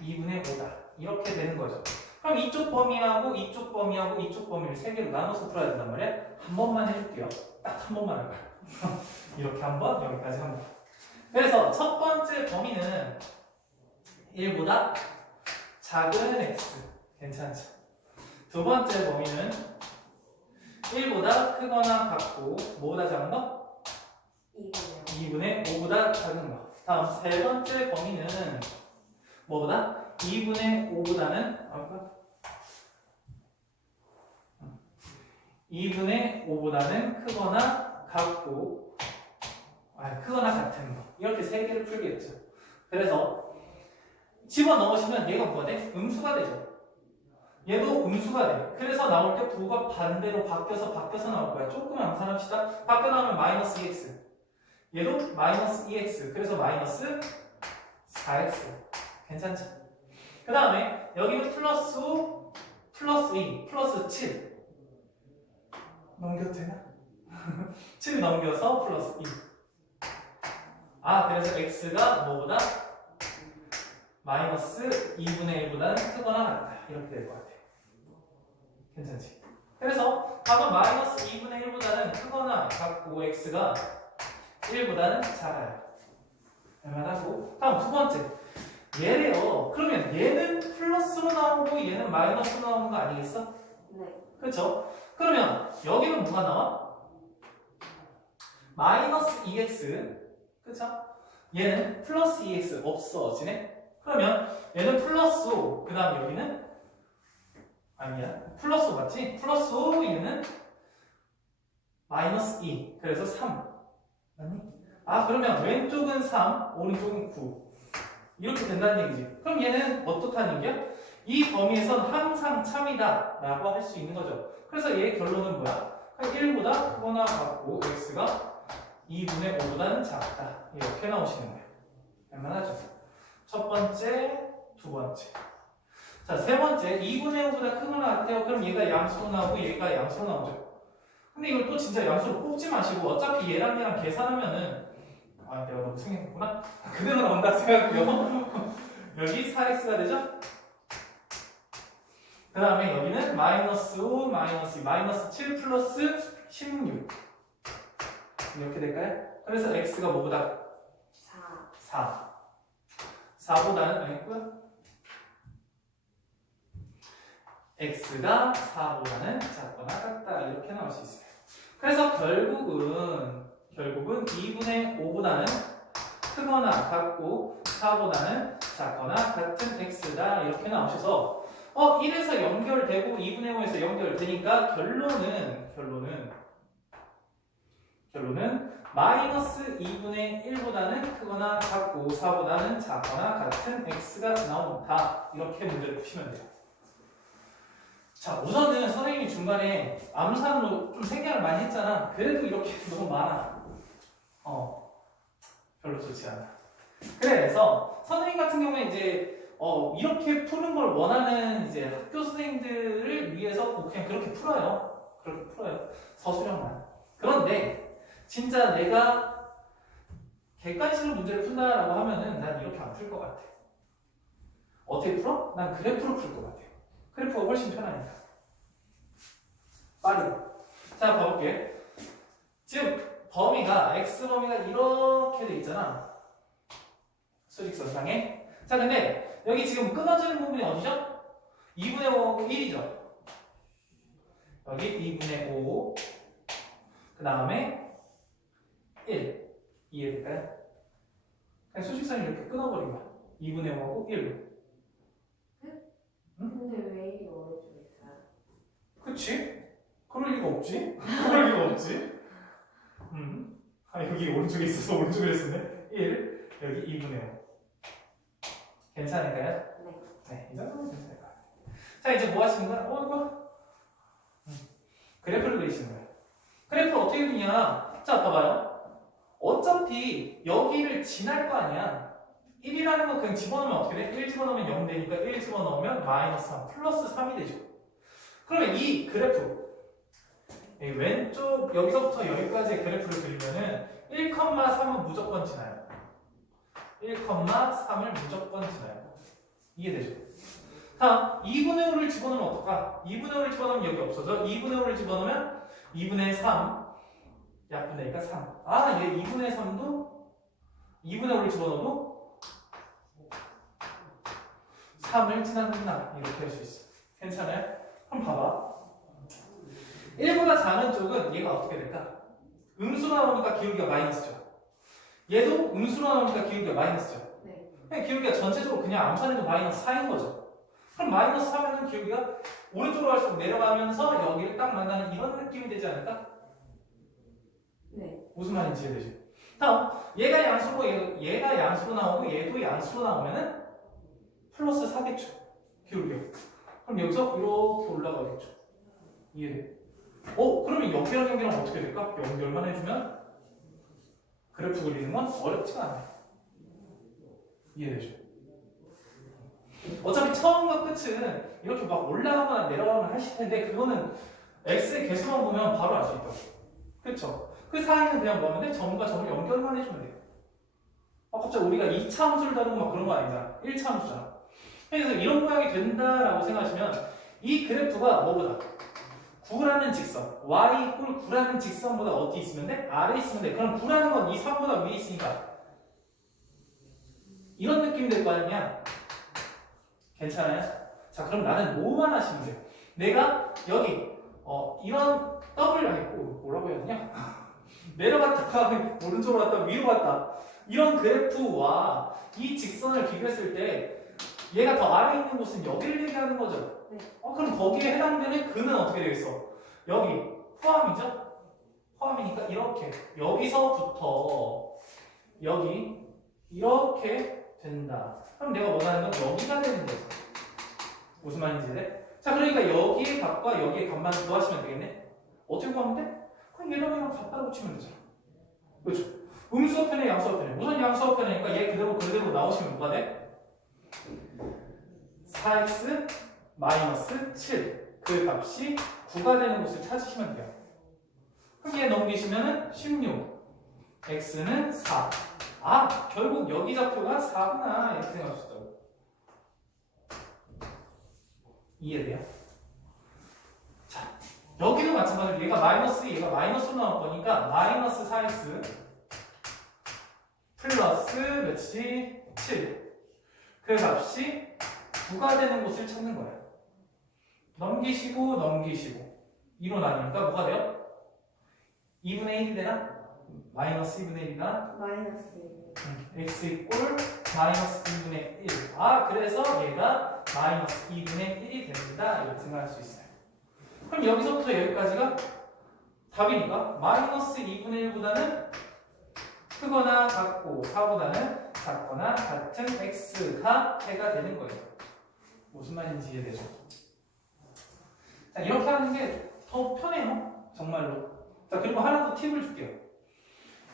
2분의 5다. 이렇게 되는 거죠. 그럼 이쪽 범위하고 이쪽 범위하고 이쪽 범위를 세 개로 나눠서 풀어야 된단 말이야. 한 번만 해줄게요. 딱 한 번만 할 거야. 이렇게 한 번, 여기까지 한 번. 그래서 첫 번째 범위는 1보다 작은 x. 괜찮죠? 두 번째 범위는 1보다 크거나 같고 뭐보다 작은 거? 2분의 5보다 작은 거. 다음 세 번째 범위는 뭐보다? 2분의 5보다는 2분의 5보다는 크거나 같고 크거나 같은 거. 이렇게 세 개를 풀겠죠. 그래서 집어넣으시면 얘가 뭐가 돼? 음수가 되죠. 얘도 음수가 돼. 그래서 나올 때 부호가 반대로 바뀌어서 나올 거야. 조금 암산합시다. 바뀌어 나오면 마이너스 2x. 얘도 마이너스 2x. 그래서 마이너스 4x. 괜찮죠? 그 다음에 여기는 플러스 5, 플러스 2, 플러스 7. 넘겨도 되나? 7 넘겨서 플러스 2. 아, 그래서 x가 뭐보다? 마이너스 2분의 1보다는 크거나 같다. 이렇게 될 것 같아. 괜찮지? 그래서 답은 마이너스 2분의 1보다는 크거나 같고 x가 1보다는 작아요. 얼마나고? 다음 두 번째. 얘래요. 그러면 얘는 플러스로 나오고 얘는 마이너스로 나오는 거 아니겠어? 네. 그렇죠? 그러면 여기는 뭐가 나와? 마이너스 2x. 그렇죠? 얘는 플러스 2x 없어지네? 그러면 얘는 플러스 5. 그 다음 여기는 아니야. 플러스 5 맞지? 플러스 5 얘는 마이너스 2. 그래서 3. 아니? 아, 그러면 왼쪽은 3, 오른쪽은 9. 이렇게 된다는 얘기지. 그럼 얘는 어떻다는 얘기야? 이 범위에선 항상 참이다 라고 할 수 있는 거죠. 그래서 얘의 결론은 뭐야? 1보다 크거나 같고 x가 2분의 5보다는 작다. 이렇게 나오시는 거예요. 얼마나죠? 첫 번째, 두 번째. 자, 세 번째. 2분의 5보다 크거나 같아요. 그럼 얘가 양수로 나오고 얘가 양수로 나오죠. 근데 이걸 또 진짜 양수로 뽑지 마시고 어차피 얘랑 얘랑 계산하면은 아, 내가 너무 생각했구나. 그대로 나온다 생각해요. 여기 4x가 되죠? 그 다음에 여기는 마이너스 5, 마이너스 2, 마이너스 7 플러스 16. 이렇게 될까요? 그래서 x가 뭐보다? 4. 4보다는 아니고요. x가 4보다는 작거나 같다. 이렇게 나올 수 있어요. 그래서 결국은 2분의 5보다는 크거나 같고 4보다는 작거나 같은 x다. 이렇게 나오셔서 1에서 연결되고 2분의 5에서 연결되니까 결론은 마이너스 2분의 1보다는 크거나 같고 4보다는 작거나 같은 x가 나온다. 이렇게 문제를 푸시면 돼요. 자, 우선은 선생님이 중간에 암산으로 좀 생략을 많이 했잖아. 그래도 이렇게 너무 많아. 별로 좋지 않아. 그래서 선생님 같은 경우에 이제 이렇게 푸는 걸 원하는 이제 학교 선생님들을 위해서 그냥 그렇게 풀어요. 서술형만. 그런데 진짜 내가 객관식으로 문제를 푼다라고 하면은 난 이렇게 안 풀 것 같아. 어떻게 풀어? 난 그래프로 풀 것 같아. 그래프가 훨씬 편하니까. 빠르고. 자, 봐볼게. 지금 범위가 x 범위가 이렇게 돼 있잖아. 수직선상에. 자, 근데 여기 지금 끊어지는 부분이 어디죠? 2분의 5하고 1이죠. 여기 2분의 5. 그 다음에 1. 이해될까요? 그냥 수직선이 이렇게 끊어버린 거야. 2분의 5하고 1로. 근데 왜 이리 오른쪽에 있어요? 그치? 그럴 리가 없지? 여기 오른쪽에 있어서 오른쪽에 했었네. 1. 여기 2분의 5. 괜찮을까요? 네, 이 정도면 괜찮을 것 같아요. 자, 이제 뭐 하시는 거야? 이거. 그래프를 그리시는 거예요. 그래프를 어떻게 그리냐? 자, 봐봐요. 어차피 여기를 지날 거 아니야. 1이라는 거 그냥 집어넣으면 어떻게 돼? 1 집어넣으면 0 되니까 1 집어넣으면 마이너스 3, 플러스 3이 되죠. 그러면 이 그래프, 왼쪽 여기서부터 여기까지의 그래프를 그리면은 1,3은 무조건 지나요. 1,3을 무조건 지나요. 이해되죠? 다음 2분의 5를 집어넣으면 어떨까? 2분의 5를 집어넣으면 여기 없어져. 2분의 5를 집어넣으면 2분의 3 약분되니까 3. 아, 얘 2분의 3도 2분의 5를 집어넣어도 3을 지나는구나. 이렇게 할 수 있어. 괜찮아요? 그럼 봐봐. 1보다 작은 쪽은 얘가 어떻게 될까? 음수로 나오니까 기울기가 마이너스죠. 얘도 음수로 나오니까 기울기가 마이너스죠. 네. 그냥 기울기가 전체적으로 그냥 암산해도 마이너스 4인 거죠. 그럼 마이너스 4면은 기울기가 오른쪽으로 갈수록 내려가면서 여기를 딱 만나는 이런 느낌이 되지 않을까? 네. 무슨 말인지 이해되지? 다음, 얘가 양수로 나오고 얘도 양수로 나오면은 플러스 4겠죠. 기울기가. 그럼 여기서 이렇게 올라가겠죠. 이해돼? 그러면 여기랑 여기랑 어떻게 될까? 연결만 해주면 그래프 그리는 건 어렵지가 않아요. 이해되죠? 어차피 처음과 끝은 이렇게 막 올라가거나 내려가거나 하실 텐데 그거는 x의 개수만 보면 바로 알 수 있다고. 그쵸? 그 사이는 그냥 뭐하면 돼? 점과 점을 연결만 해주면 돼요. 갑자기 우리가 2차 함수를 다루고 막 그런 거 아니잖아. 1차 함수잖아. 그래서 이런 모양이 된다라고 생각하시면 이 그래프가 뭐보다 9라는 직선, y 이꼴 9라는 직선보다 어디 있으면 돼? 아래 있으면 돼. 그럼 9라는 건 이 3보다 위에 있으니까 이런 느낌이 될 거 아니냐? 괜찮아요? 자, 그럼 나는 뭐만 하시면 돼요? 내가 여기 이런 더블 아니고 뭐라고 해야 되냐? 내려갔다가 오른쪽으로 갔다 위로 갔다 이런 그래프와 이 직선을 비교했을 때 얘가 더 아래에 있는 곳은 여기를 얘기하는 거죠. 네. 그럼 거기에 해당되는 근은 어떻게 되겠어? 여기 포함이죠? 포함이니까 이렇게 여기서부터 여기 이렇게 된다. 그럼 내가 원하는 건 여기가 되는 거죠. 무슨 말인지 돼? 자, 그러니까 여기의 값과 여기의 값만 구하시면 되겠네? 어떻게 구하면 돼? 그럼 얘랑 갖다 붙이면 되잖아. 그렇죠? 음수와 편해, 양수와 편해. 우선 양수와 편해니까 얘 그대로 나오시면 뭐가 돼? 4x 마이너스 7. 그 값이 9가 되는 곳을 찾으시면 돼요. 그럼 얘 넘기시면은 16. x는 4. 결국 여기 좌표가 4구나. 이렇게 생각할 수 있다고. 이해돼요? 자, 여기도 마찬가지로 얘가 마이너스, 얘가 마이너스로 나올 거니까 마이너스 4x 플러스 몇이지? 7. 그 값이 9가 되는 곳을 찾는 거예요. 넘기시고 2로 나누니까 뭐가 돼요? 2분의 1이 되나? 마이너스 2분의 1이나? 마이너스 x 이꼴 마이너스 2분의 1. 그래서 얘가 마이너스 2분의 1이 된다. 이렇게 생각할 수 있어요. 그럼 여기서부터 여기까지가 답이니까 마이너스 2분의 1보다는 크거나 같고 4보다는 작거나 같은 x가 해가 되는 거예요. 무슨 말인지 이해되죠? 자, 이렇게 하는 게 더 편해요. 정말로. 자, 그리고 하나 더 팁을 줄게요.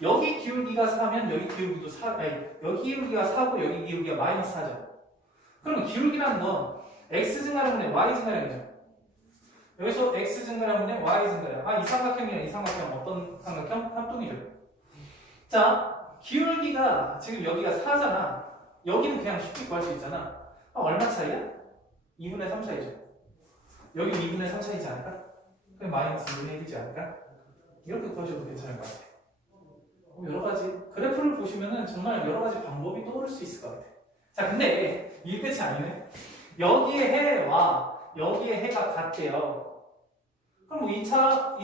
여기 기울기가 4면 여기 기울기도 4, 여기 기울기가 4고 여기 기울기가 마이너스 4죠. 그러면 기울기라는 건 x 증가량분의 y 증가량이죠. 여기서 x 증가량분의 y 증가량. 이 삼각형이랑 이 삼각형 어떤 삼각형? 합동이죠. 자, 기울기가 지금 여기가 4잖아. 여기는 그냥 쉽게 구할 수 있잖아. 얼마 차이야? 2분의 3 차이죠. 여기 2분의 3 차이지 않을까? 그럼 마이너스 2분의 1이지 않을까? 이렇게 구하셔도 괜찮을 것 같아요. 여러 가지 그래프를 보시면은 정말 여러 가지 방법이 떠오를 수 있을 것 같아요. 자, 근데 이 끝이 아니네. 여기에 해와 여기에 해가 같대요. 그럼 뭐 2차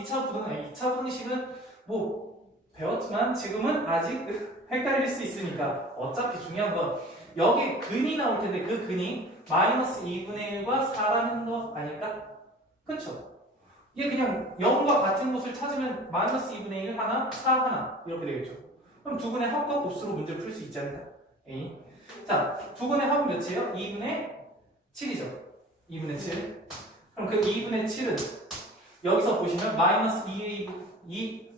부등식은 뭐 배웠지만 지금은 아직 헷갈릴 수 있으니까 어차피 중요한 건 여기 근이 나올 텐데 그 근이 마이너스 2분의 1과 4라는 거 아닐까? 그쵸? 이게 그냥 0과 같은 곳을 찾으면 마이너스 2분의 1 하나, 4 하나 이렇게 되겠죠. 그럼 두 근의 합과 곱수로 문제를 풀 수 있지 않을까? A. 자, 두 근의 합은 몇이에요? 2분의 7이죠. 2분의 7. 그럼 그 2분의 7은 여기서 보시면 마이너스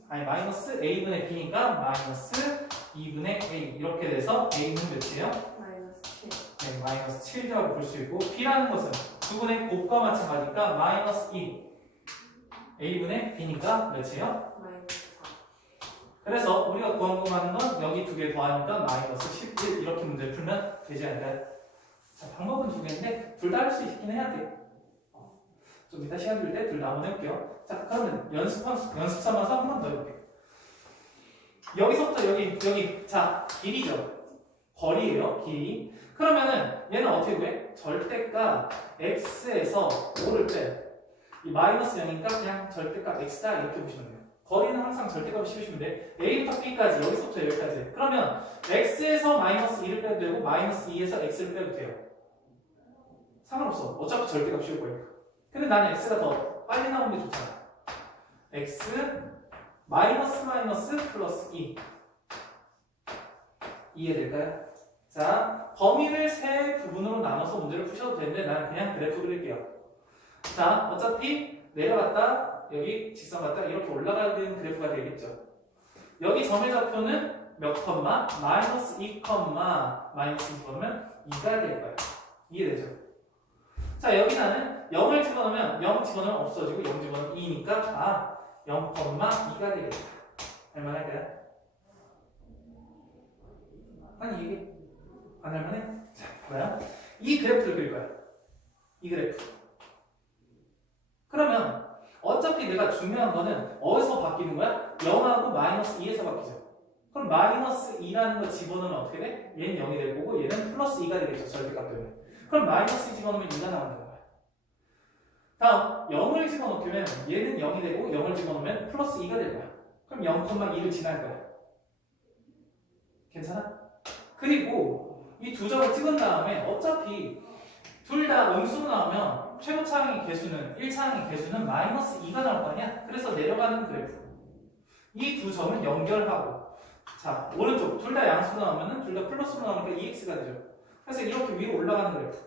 마이너스 a분의 b니까 마이너스 2분의 a 이렇게 돼서 a는 몇이에요? 마이너스 7. 네, 마이너스 7이라고 볼 수 있고 b라는 것은 두 분의 곱과 마찬가지니까 마이너스 2 a분의 b니까 몇이에요? 마이너스 4. 그래서 우리가 구하는 건 여기 두 개 더하니까 마이너스 11 이렇게 문제를 풀면 되지 않을까요? 자, 방법은 두 개인데 둘 다 할 수 있긴 해야 돼요. 좀 이따 시간 줄 때 둘 다 한번 해볼게요. 자, 그러면 연습 삼아서 한 번 더 해볼게요. 여기서부터 여기 자, 길이죠. 거리예요, 길이. 그러면은 얘는 어떻게 구해? 절대값 x에서 5를 빼. 이 마이너스 0이니까 그냥 절대값 x다 이렇게 보시면 돼요. 거리는 항상 절대값을 씌우시면 돼. a부터 b까지 여기서부터 여기까지. 그러면 x에서 마이너스 2를 빼도 되고 마이너스 2에서 x를 빼도 돼요. 상관없어. 어차피 절대값 씌울 거니까. 근데 나는 x가 더 빨리 나오는 게 좋잖아. x 마이너스 플러스 2 이해될까요? 자, 범위를 세 부분으로 나눠서 문제를 푸셔도 되는데 나는 그냥 그래프 그릴게요. 자, 어차피 내려갔다 여기 직선 갔다 이렇게 올라가야 되는 그래프가 되겠죠. 여기 점의 좌표는 몇 컴마? 마이너스 2 컴마 마이너스 2 그러면 2가 될 거예요. 이해되죠? 자, 여기 나는 0을 집어넣으면 0 집어넣으면 없어지고 0 집어넣으면 2니까 아, 0 컴마 2가 되겠다. 할만할까요? 아니 이게 안 할만해? 자, 봐요. 이 그래프를 그릴 거야. 이 그래프. 그러면 어차피 내가 중요한 거는 어디서 바뀌는 거야? 0하고 마이너스 2에서 바뀌죠. 그럼 마이너스 2라는 거 집어넣으면 어떻게 돼? 얘는 0이 될 거고 얘는 플러스 2가 되겠죠. 절대값 때문에. 그럼 마이너스 2 집어넣으면 2가 나오는 거야. 다음 0을 집어넣으면 얘는 0이 되고 0을 집어넣으면 플러스 2가 될 거야. 그럼 0,2를 지날 거야. 괜찮아? 그리고 이 두 점을 찍은 다음에 어차피 둘 다 음수로 나오면 최고차항의 개수는 1차항의 개수는 마이너스 2가 나올 거 아니야? 그래서 내려가는 그래프. 이 두 점을 연결하고 자 오른쪽 둘 다 양수로 나오면 둘 다 플러스로 나오니까 2x가 되죠. 그래서 이렇게 위로 올라가는 그래프.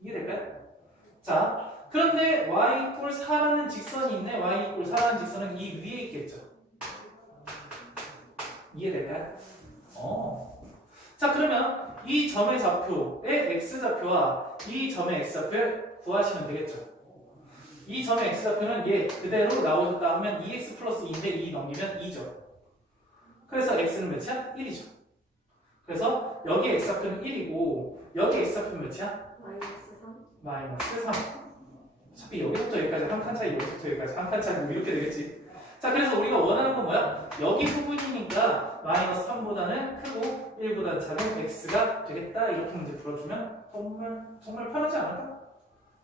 이해될까요? 자 그런데 y 이퀄 4라는 직선이 있네. y 이퀄 4라는 직선은 이 위에 있겠죠. 이해될까요? 자 그러면 이 점의 좌표의 x좌표와 이 점의 x좌표를 구하시면 되겠죠. 이 점의 x좌표는 얘 그대로 나오셨다 하면 2x 플러스 2인데 2 넘기면 2죠. 그래서 x는 몇이야? 1이죠. 그래서 여기 x좌표는 1이고 여기 x좌표는 몇이야? 마이너스 3. 마이너스 3. 어차피 여기부터 여기까지 한 칸 차이, 여기부터 여기까지 한 칸 차이 이렇게 되겠지. 자 그래서 우리가 원하는 건 뭐야? 여기 부분이니까 마이너스 3보다는 크고 1보다는 작은 x가 되겠다. 이렇게 문제 풀어주면 정말 편하지 않을까?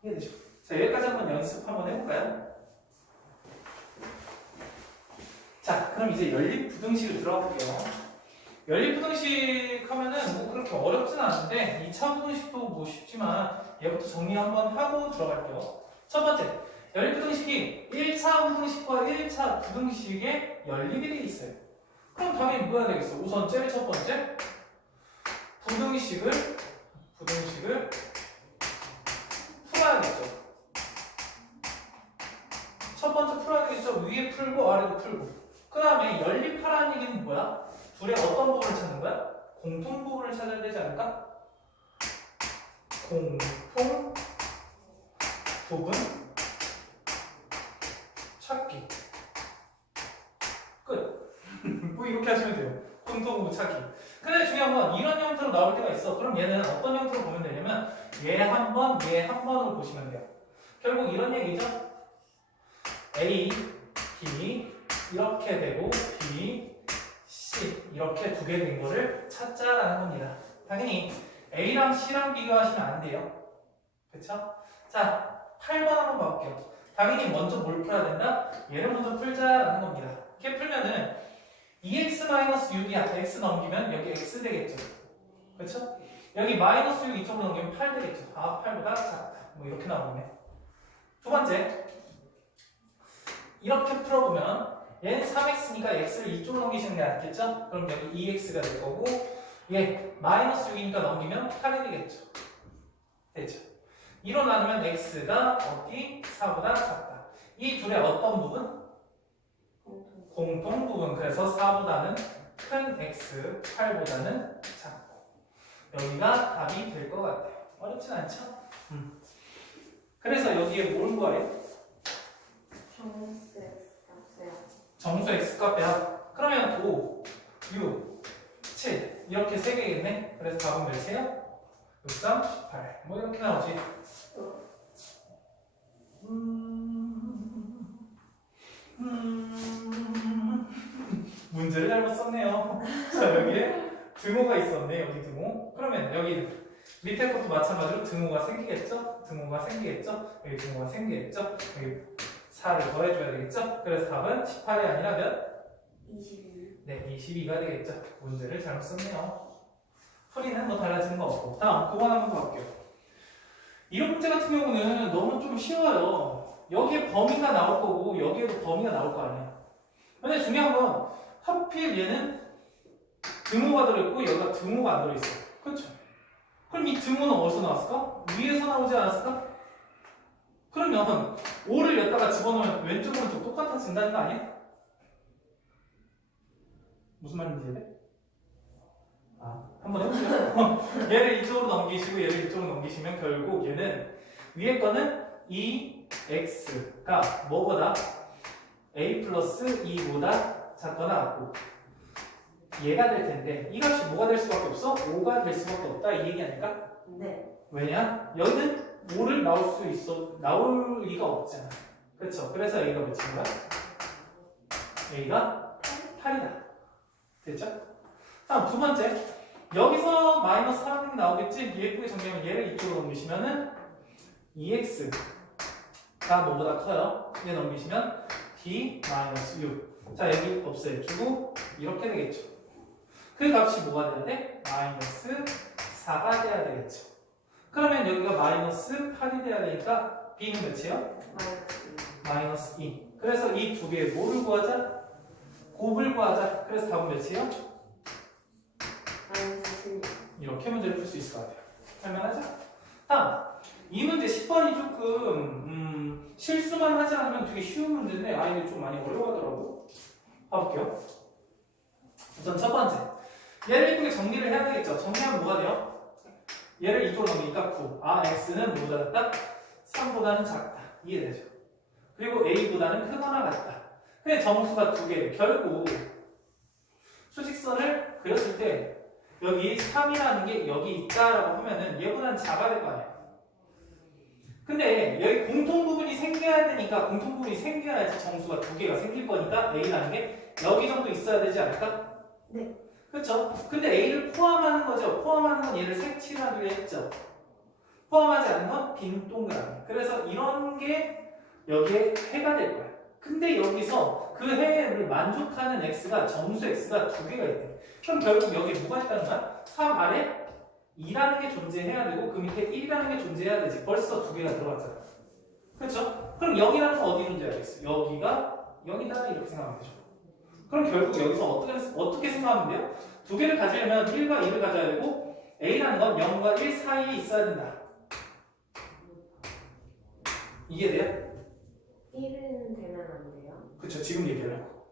이해되죠? 자 여기까지 한번 연습 한번 해볼까요? 자 그럼 이제 연립부등식을 들어가 볼게요. 연립부등식 하면은 뭐 그렇게 어렵진 않은데 2차 부등식도 뭐 쉽지만 얘부터 정리 한번 하고 들어갈게요. 첫 번째 연립부등식이 1차 부등식과 1차 부등식의 연립이 되어 있어요. 그럼 당연히 뭐 해야 되겠어? 우선 제일 첫 번째 부등식을 풀어야겠죠. 첫 번째 풀어야 되겠죠. 위에 풀고 아래도 풀고. 그 다음에 연립하라는 얘기는 뭐야? 둘의 어떤 부분을 찾는 거야? 공통 부분을 찾아야 되지 않을까? 공통 부분 찾기. 끝. 뭐 이렇게 하시면 돼요. 공통 부분 찾기. 근데 중요한 건 이런 형태로 나올 때가 있어. 그럼 얘는 어떤 형태로 보면 되냐면 얘 한 번, 얘 한 번으로 보시면 돼요. 결국 이런 얘기죠. A, B 이렇게 되고 B, C 이렇게 두 개 된 거를 찾자라는 겁니다. 당연히 A랑 C랑 비교하시면 안 돼요. 그쵸? 자, 8번 한번 봐볼게요. 당연히 먼저 뭘 풀어야 된다? 얘를 먼저 풀자라는 겁니다. 이렇게 풀면은 2x-6이야. x 넘기면 여기 x 되겠죠. 그쵸? 여기 마이너스 6 이쪽으로 넘기면 8 되겠죠. 아, 8보다 작다. 뭐 이렇게 나오네. 두 번째. 이렇게 풀어보면 얘는 3x니까 x를 이쪽으로 넘기시는 게 낫겠죠? 그럼 여기 2x가 될 거고 얘 마이너스 6이니까 넘기면 8이 되겠죠. 되죠? 2로 나누면 x가 어디? 4보다 작다. 이 둘의 어떤 부분? 공통 부분. 그래서 4보다는 큰 x, 8보다는 작고 여기가 답이 될 것 같아요. 어렵진 않죠? 그래서 여기에 뭘 구하래? 정수 x 값이요. 정수 x값 빼야 그러면 5, 6, 7 이렇게 3개겠네? 그래서 답은 몇이에요? 6, 3, 18 뭐 이렇게 나오지. 문제를 잘못 썼네요. 자 여기에 등호가 있었네. 여기 등호. 그러면 여기 밑에 것도 마찬가지로 등호가 생기겠죠? 등호가 생기겠죠? 여기 등호가 생기겠죠? 여기 4를 더해줘야 되겠죠? 그래서 답은 18이 아니라 몇? 22. 네, 22가 되겠죠. 문제를 잘못 썼네요. 풀이는 뭐 달라지는 거 없고. 다음, 그거 한번 볼게요. 이런 문제 같은 경우는 너무 좀 쉬워요. 여기에 범위가 나올 거고 여기에도 범위가 나올 거 아니야. 근데 중요한 건 하필 얘는 등호가 들어있고 여기가 등호가 안 들어있어. 그렇죠? 그럼 이 등호는 어디서 나왔을까? 위에서 나오지 않았을까? 그러면 5를 여기다가 집어넣으면 왼쪽 오른쪽 똑같아진다는 거 아니야? 무슨 말인지 이해돼? 한번 해볼게요. 얘를 이쪽으로 넘기시고 얘를 이쪽으로 넘기시면 결국 얘는 위에 거는 2x가 뭐보다 a 플러스 2보다 작거나 같고 얘가 될 텐데 이 값이 뭐가 될 수밖에 없어? 5가 될 수밖에 없다 이 얘기 아닐까? 네. 왜냐? 여기는 5를 나올 리가 없잖아. 그렇죠? 그래서 A가 몇인 거야? A가 8이다. 됐죠? 다음 두 번째. 여기서 마이너스 4이 나오겠지? 예쁘게 정리하면 얘를 이쪽으로 넘기시면은 2x가 뭐보다 커요. 얘 넘기시면 d 마이너스 6. 자, 여기 없애주고 이렇게 되겠죠. 그 값이 뭐가 돼야 돼? 마이너스 4가 돼야 되겠죠. 그러면 여기가 마이너스 8이 돼야 되니까 b는 몇이에요? 마이너스 2. 그래서 이 두 개의 뭐를 구하자? 곱을 구하자. 그래서 답은 몇이에요? 이렇게 문제를 풀 수 있을 것 같아요. 할만하죠? 다음 이 문제 10번이 조금 실수만 하지 않으면 되게 쉬운 문제인데 아이들이 좀 많이 어려워하더라고. 봐볼게요. 우선 첫 번째 얘를 이쁘게 정리를 해야 되겠죠. 정리하면 뭐가 돼요? 얘를 이쪽으로 넘기니까 9. x는 뭐보다 작다? 3보다는 작다. 이해되죠? 그리고 a보다는 크거나 같다. 근데 정수가 두 개. 결국 수직선을 그렸을 때 여기 3이라는 게 여기 있다라고 하면은 얘보다는 작아야 될 거 아니야. 근데 여기 공통부분이 생겨야 되니까 공통부분이 생겨야지 정수가 두 개가 생길 거니까 a라는 게 여기 정도 있어야 되지 않을까? 네. 그렇죠? 근데 a를 포함하는 거죠. 포함하는 건 얘를 색칠하기로 했죠. 포함하지 않는 건 빈 동그라미. 그래서 이런 게 여기에 해가 될 거야. 근데 여기서 그 해를 만족하는 x가 정수 x가 두 개가 있대. 그럼 결국 여기 뭐가 있다는 거야? 3 아래 2라는 게 존재해야 되고 그 밑에 1이라는 게 존재해야 되지. 벌써 두 개가 들어갔잖아. 그렇죠? 그럼 0이라는 건 어디 존재하겠어? 여기가 0이다 이렇게 생각하면 되죠. 그럼 결국 여기서 어떻게 생각하면 돼요? 두 개를 가지려면 1과 2를 가져야 되고 a라는 건 0과 1 사이에 있어야 된다. 이해돼요? 1은 되면 안 돼요? 그쵸, 지금 얘기하려고.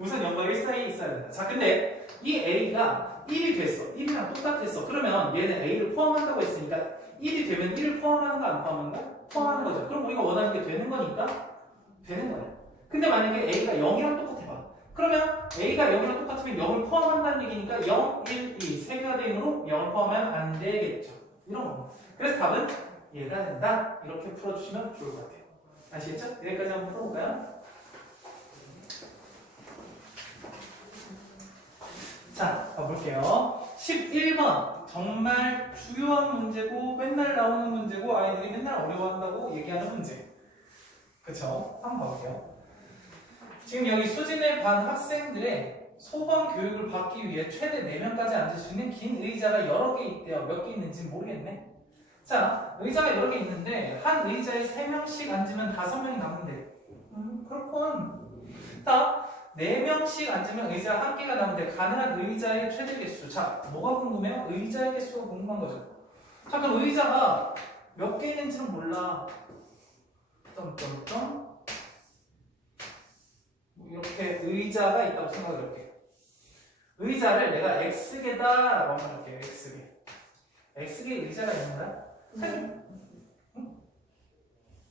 우선 0과 1 사이에 있어야 된다. 자, 근데 이 a가 1이 됐어. 1이랑 똑같았어. 그러면 얘는 a를 포함한다고 했으니까 1이 되면 1을 포함하는 거 안 포함하는 거? 포함하는 거죠. 그럼 우리가 원하는 게 되는 거니까 되는 거야. 근데 만약에 a가 0이랑 똑같아봐. 그러면 a가 0이랑 똑같으면 0을 포함한다는 얘기니까 0, 1, 2 세 개가 되므로 0을 포함하면 안 되겠죠. 이런 거. 그래서 답은 얘가 된다. 이렇게 풀어주시면 좋을 것 같아요. 아시겠죠? 여기까지 한번 풀어볼까요? 자, 가볼게요. 11번. 정말 주요한 문제고 맨날 나오는 문제고 아이들이 맨날 어려워한다고 얘기하는 문제. 그쵸? 한번 봐볼게요. 지금 여기 수진의 반 학생들의 소방 교육을 받기 위해 최대 4명까지 앉을 수 있는 긴 의자가 여러 개 있대요. 몇 개 있는지 모르겠네. 자, 의자가 여러 개 있는데 한 의자에 3명씩 앉으면 5명이 남는데 그렇군. 다음 4명씩 앉으면 의자 한 개가 남는데 가능한 의자의 최대 개수. 자, 뭐가 궁금해요? 의자의 개수가 궁금한 거죠. 자, 그럼 의자가 몇 개 있는지는 몰라. 점점점 이렇게 의자가 있다고 생각을 해볼게요. 의자를 내가 X개다라고 한번 해볼게요. X개. X개 의자가 있는 거야? 응?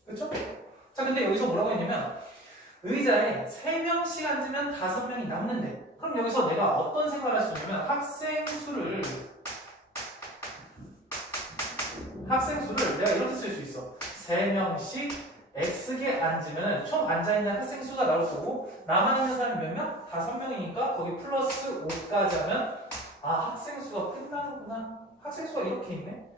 그렇죠? 자, 근데 여기서 뭐라고 했냐면 의자에 3명씩 앉으면 5명이 남는데 그럼 여기서 내가 어떤 생각을 할 수 있냐면 학생 수를 내가 이렇게 쓸 수 있어. 3명씩 X개 앉으면 총 앉아있는 학생 수가 나올 거고 남아있는 사람이 몇 명? 5명이니까 거기 플러스 5까지 하면 학생 수가 끝나는구나. 학생 수가 이렇게 있네.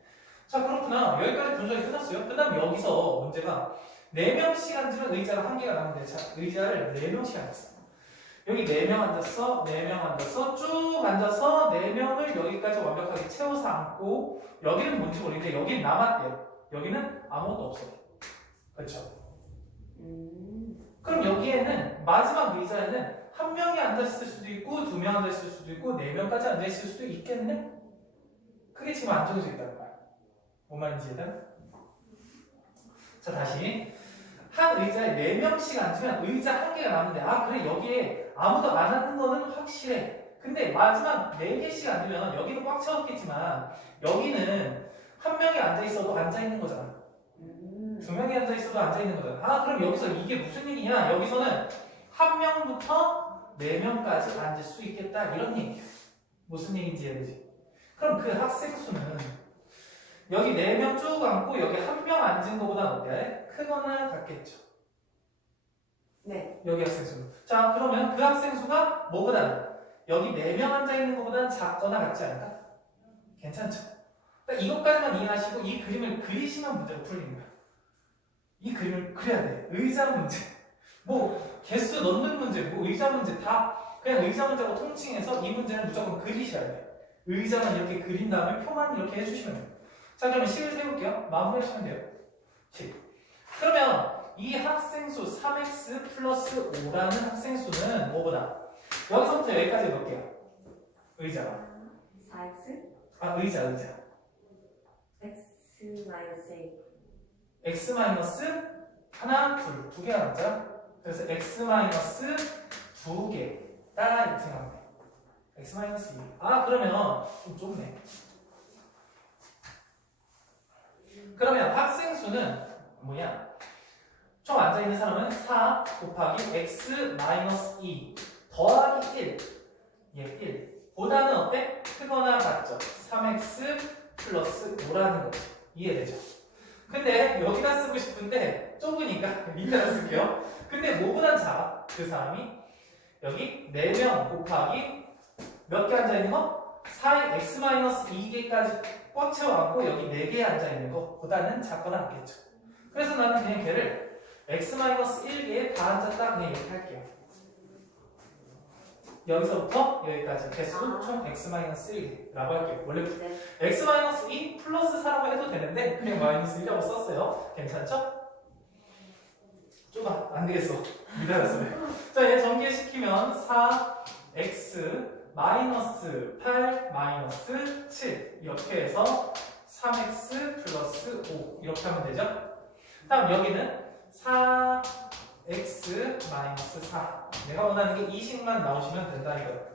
자, 그렇구나. 여기까지 분석이 끝났어요. 끝나면 여기서 문제가 4명씩 앉으면 의자가 한 개가 남는데 자, 의자를 4명씩 앉았어. 여기 4명 앉았어, 4명 앉았어, 쭉 앉아서 4명을 여기까지 완벽하게 채워서 앉고 여기는 뭔지 모르겠는데 여기는 남았대요. 여기는 아무것도 없어. 그렇죠? 그럼 여기에는 마지막 의자에는 1명이 앉았을 수도 있고 2명 앉았을 수도 있고 4명까지 앉아있을 수도 있겠네? 그게 지금 안 정해져 있다는 거야. 뭔 말인지 이해돼? 자, 다시. 한 의자에 4명씩 앉으면 의자 한 개가 남는데, 아, 그래, 여기에 아무도 안 앉는 거는 확실해. 근데 마지막 4개씩 앉으면 여기는 꽉 채웠겠지만, 여기는 한 명이 앉아있어도 앉아있는 거잖아. 2명이 앉아있어도 앉아있는 거잖아. 아, 그럼 여기서 이게 무슨 얘기냐? 여기서는 1명부터 4명까지 앉을 수 있겠다. 이런 얘기야. 무슨 얘기인지 이해되지? 그럼 그 학생 수는 여기 4명 쭉 앉고 여기 1명 앉은 거보다 어때? 크거나 같겠죠. 네. 여기 학생 수는. 자, 그러면 그 학생 수가 뭐보다 여기 4명 앉아있는 것보다는 작거나 같지 않을까? 괜찮죠? 그러니까 이것까지만 이해하시고 이 그림을 그리시면 문제가 풀리는 거야. 이 그림을 그려야 돼. 의자 문제. 뭐 개수 넣는 문제, 뭐 의자 문제 다 그냥 의자 문제고 통칭해서 이 문제는 무조건 그리셔야 돼. 의자만 이렇게 그린 다음에 표만 이렇게 해주시면 돼요. 자, 그러면 식을 세울게요. 마무리하시면 돼요. 식. 그러면 이 학생수 3x 플러스 5라는 학생수는 뭐보다? 여기서부터 여기까지 볼게요. 의자가. 4x? 아, 의자. x 마이너스 a. x 마이너스 하나, 둘, 2개가 남죠? 그래서 x 마이너스 2개 딱 이렇게 생각하면 돼. x 마이너스 2. 아, 그러면 좀 좁네. 그러면 학생 수는 뭐냐? 총 앉아있는 사람은 4 곱하기 x 마이너스 2 더하기 1. 얘 1. 보다는 어때? 크거나 같죠? 3x 플러스 5라는 거지. 이해되죠? 근데 여기다 쓰고 싶은데 좁으니까 밑에다 쓸게요. 근데 뭐보단 작아? 그 사람이 여기 4명 곱하기 몇 개 앉아있는 거? 4의 x-2개까지 꽉 채워 앉고 여기 4개 앉아있는 거보다는 작거나 같겠죠. 그래서 나는 그냥 걔를 x-1개에 다 앉았다 그냥 이렇게 할게요. 여기서부터 여기까지 개수 총 x-1개라고 할게요. 원래 네. x-2 플러스 4라고 해도 되는데 그냥 마이너스 1이라고 썼어요. 괜찮죠? 좁아. 안 되겠어. 기다렸어요. 자, 얘 전개시키면 4x 마이너스 8 마이너스 7 이렇게 해서 3x 플러스 5 이렇게 하면 되죠? 다음 여기는 4x 마이너스 4 내가 원하는 게 이식만 나오시면 된다 이거예요.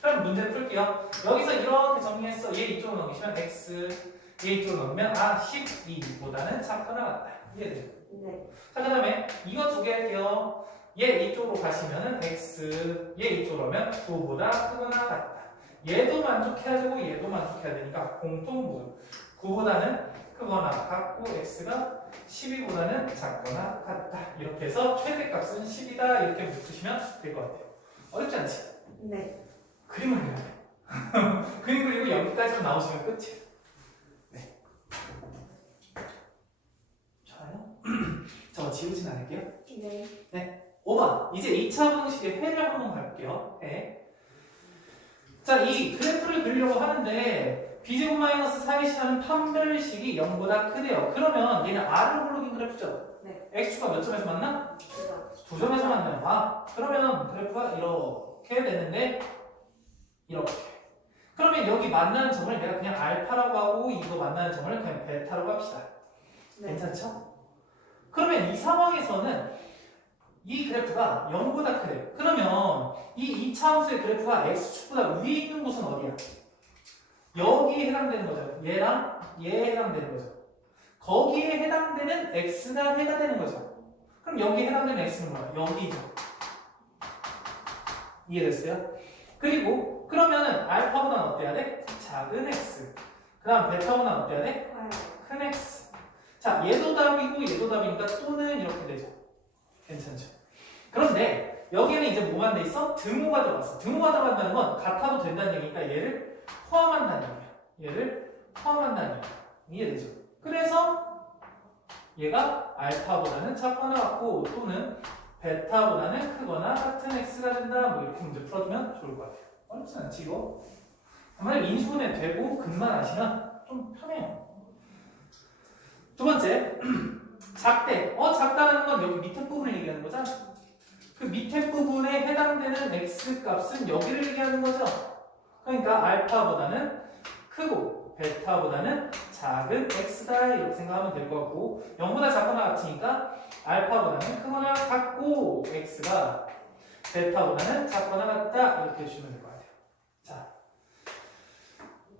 그럼 문제 풀게요. 여기서 이렇게 정리했어. 얘 이쪽으로 넘기시면 x 얘 이쪽으로 넘기면 12보다는 작거나 같다. 이해되죠? 네. 자, 그 다음에 이거 2개 할게요. 얘 이쪽으로 가시면은 x, 얘 이쪽으로 오면 9보다 크거나 같다. 얘도 만족해야 되고 얘도 만족해야 되니까 공통분 9보다는 크거나 같고 x가 12보다는 작거나 같다. 이렇게 해서 최대값은 10이다. 이렇게 묶으시면 될 것 같아요. 어렵지 않지? 네. 그림을 그려야 돼. 그림 그리고 여기까지만 나오시면 끝이에요. 네. 좋아요. 저 지우진 않을게요. 네. 5번. 이제 2차 방식의 회를 한번 갈게요. 회. 자, 이 그래프를 그리려고 하는데 b제곱 마이너스 4이라는 판별식이 0보다 크대요. 그러면 얘는 R을 불러긴 그래프죠? 네. X축가 몇 점에서 만나? 그죠. 2점에서 만나요. 아, 그러면 그래프가 이렇게 되는데 이렇게. 그러면 여기 만나는 점을 내가 그냥 알파라고 하고 이거 만나는 점을 그냥 베타라고 합시다. 네. 괜찮죠? 그러면 이 상황에서는 이 그래프가 0보다 크대요. 그러면 이 2차 함수의 그래프가 x축보다 위에 있는 곳은 어디야? 여기에 해당되는 거죠. 얘랑 얘에 해당되는 거죠. 거기에 해당되는 x가 해가 되는 거죠. 그럼 여기에 해당되는 x는 뭐야? 여기죠. 이해됐어요? 그리고 그러면은 알파보다는 어때야 돼? 작은 x. 그 다음 베타보다는 어때야 돼? 커요. 큰 x. 자, 얘도 답이고 얘도 답이니까 또는 이렇게 되죠. 괜찮죠? 그런데 여기에는 이제 뭐만 돼 있어? 등호가 들어갔어. 등호가 들어간다는 건 같아도 된다는 얘기니까 얘를 포함한다는 얘기야. 얘를 포함한다는 얘기야. 이해되죠? 그래서 얘가 알파보다는 작거나 같고 또는 베타보다는 크거나 같은 x가 된다. 뭐 이렇게 문제 풀어주면 좋을 것 같아요. 어렵지 않지 이거? 만약 인수분해 되고 근만 아시면 좀 편해요. 두 번째, 작대. 작다는 건 여기 밑에 부분을 얘기하는 거잖아. 그 밑에 부분에 해당되는 x 값은 여기를 얘기하는 거죠. 그러니까 알파보다는 크고 베타보다는 작은 x다 이렇게 생각하면 될 것 같고 0보다 작거나 같으니까 알파보다는 크거나 같고 x가 베타보다는 작거나 같다 이렇게 해주시면 될 것 같아요. 자,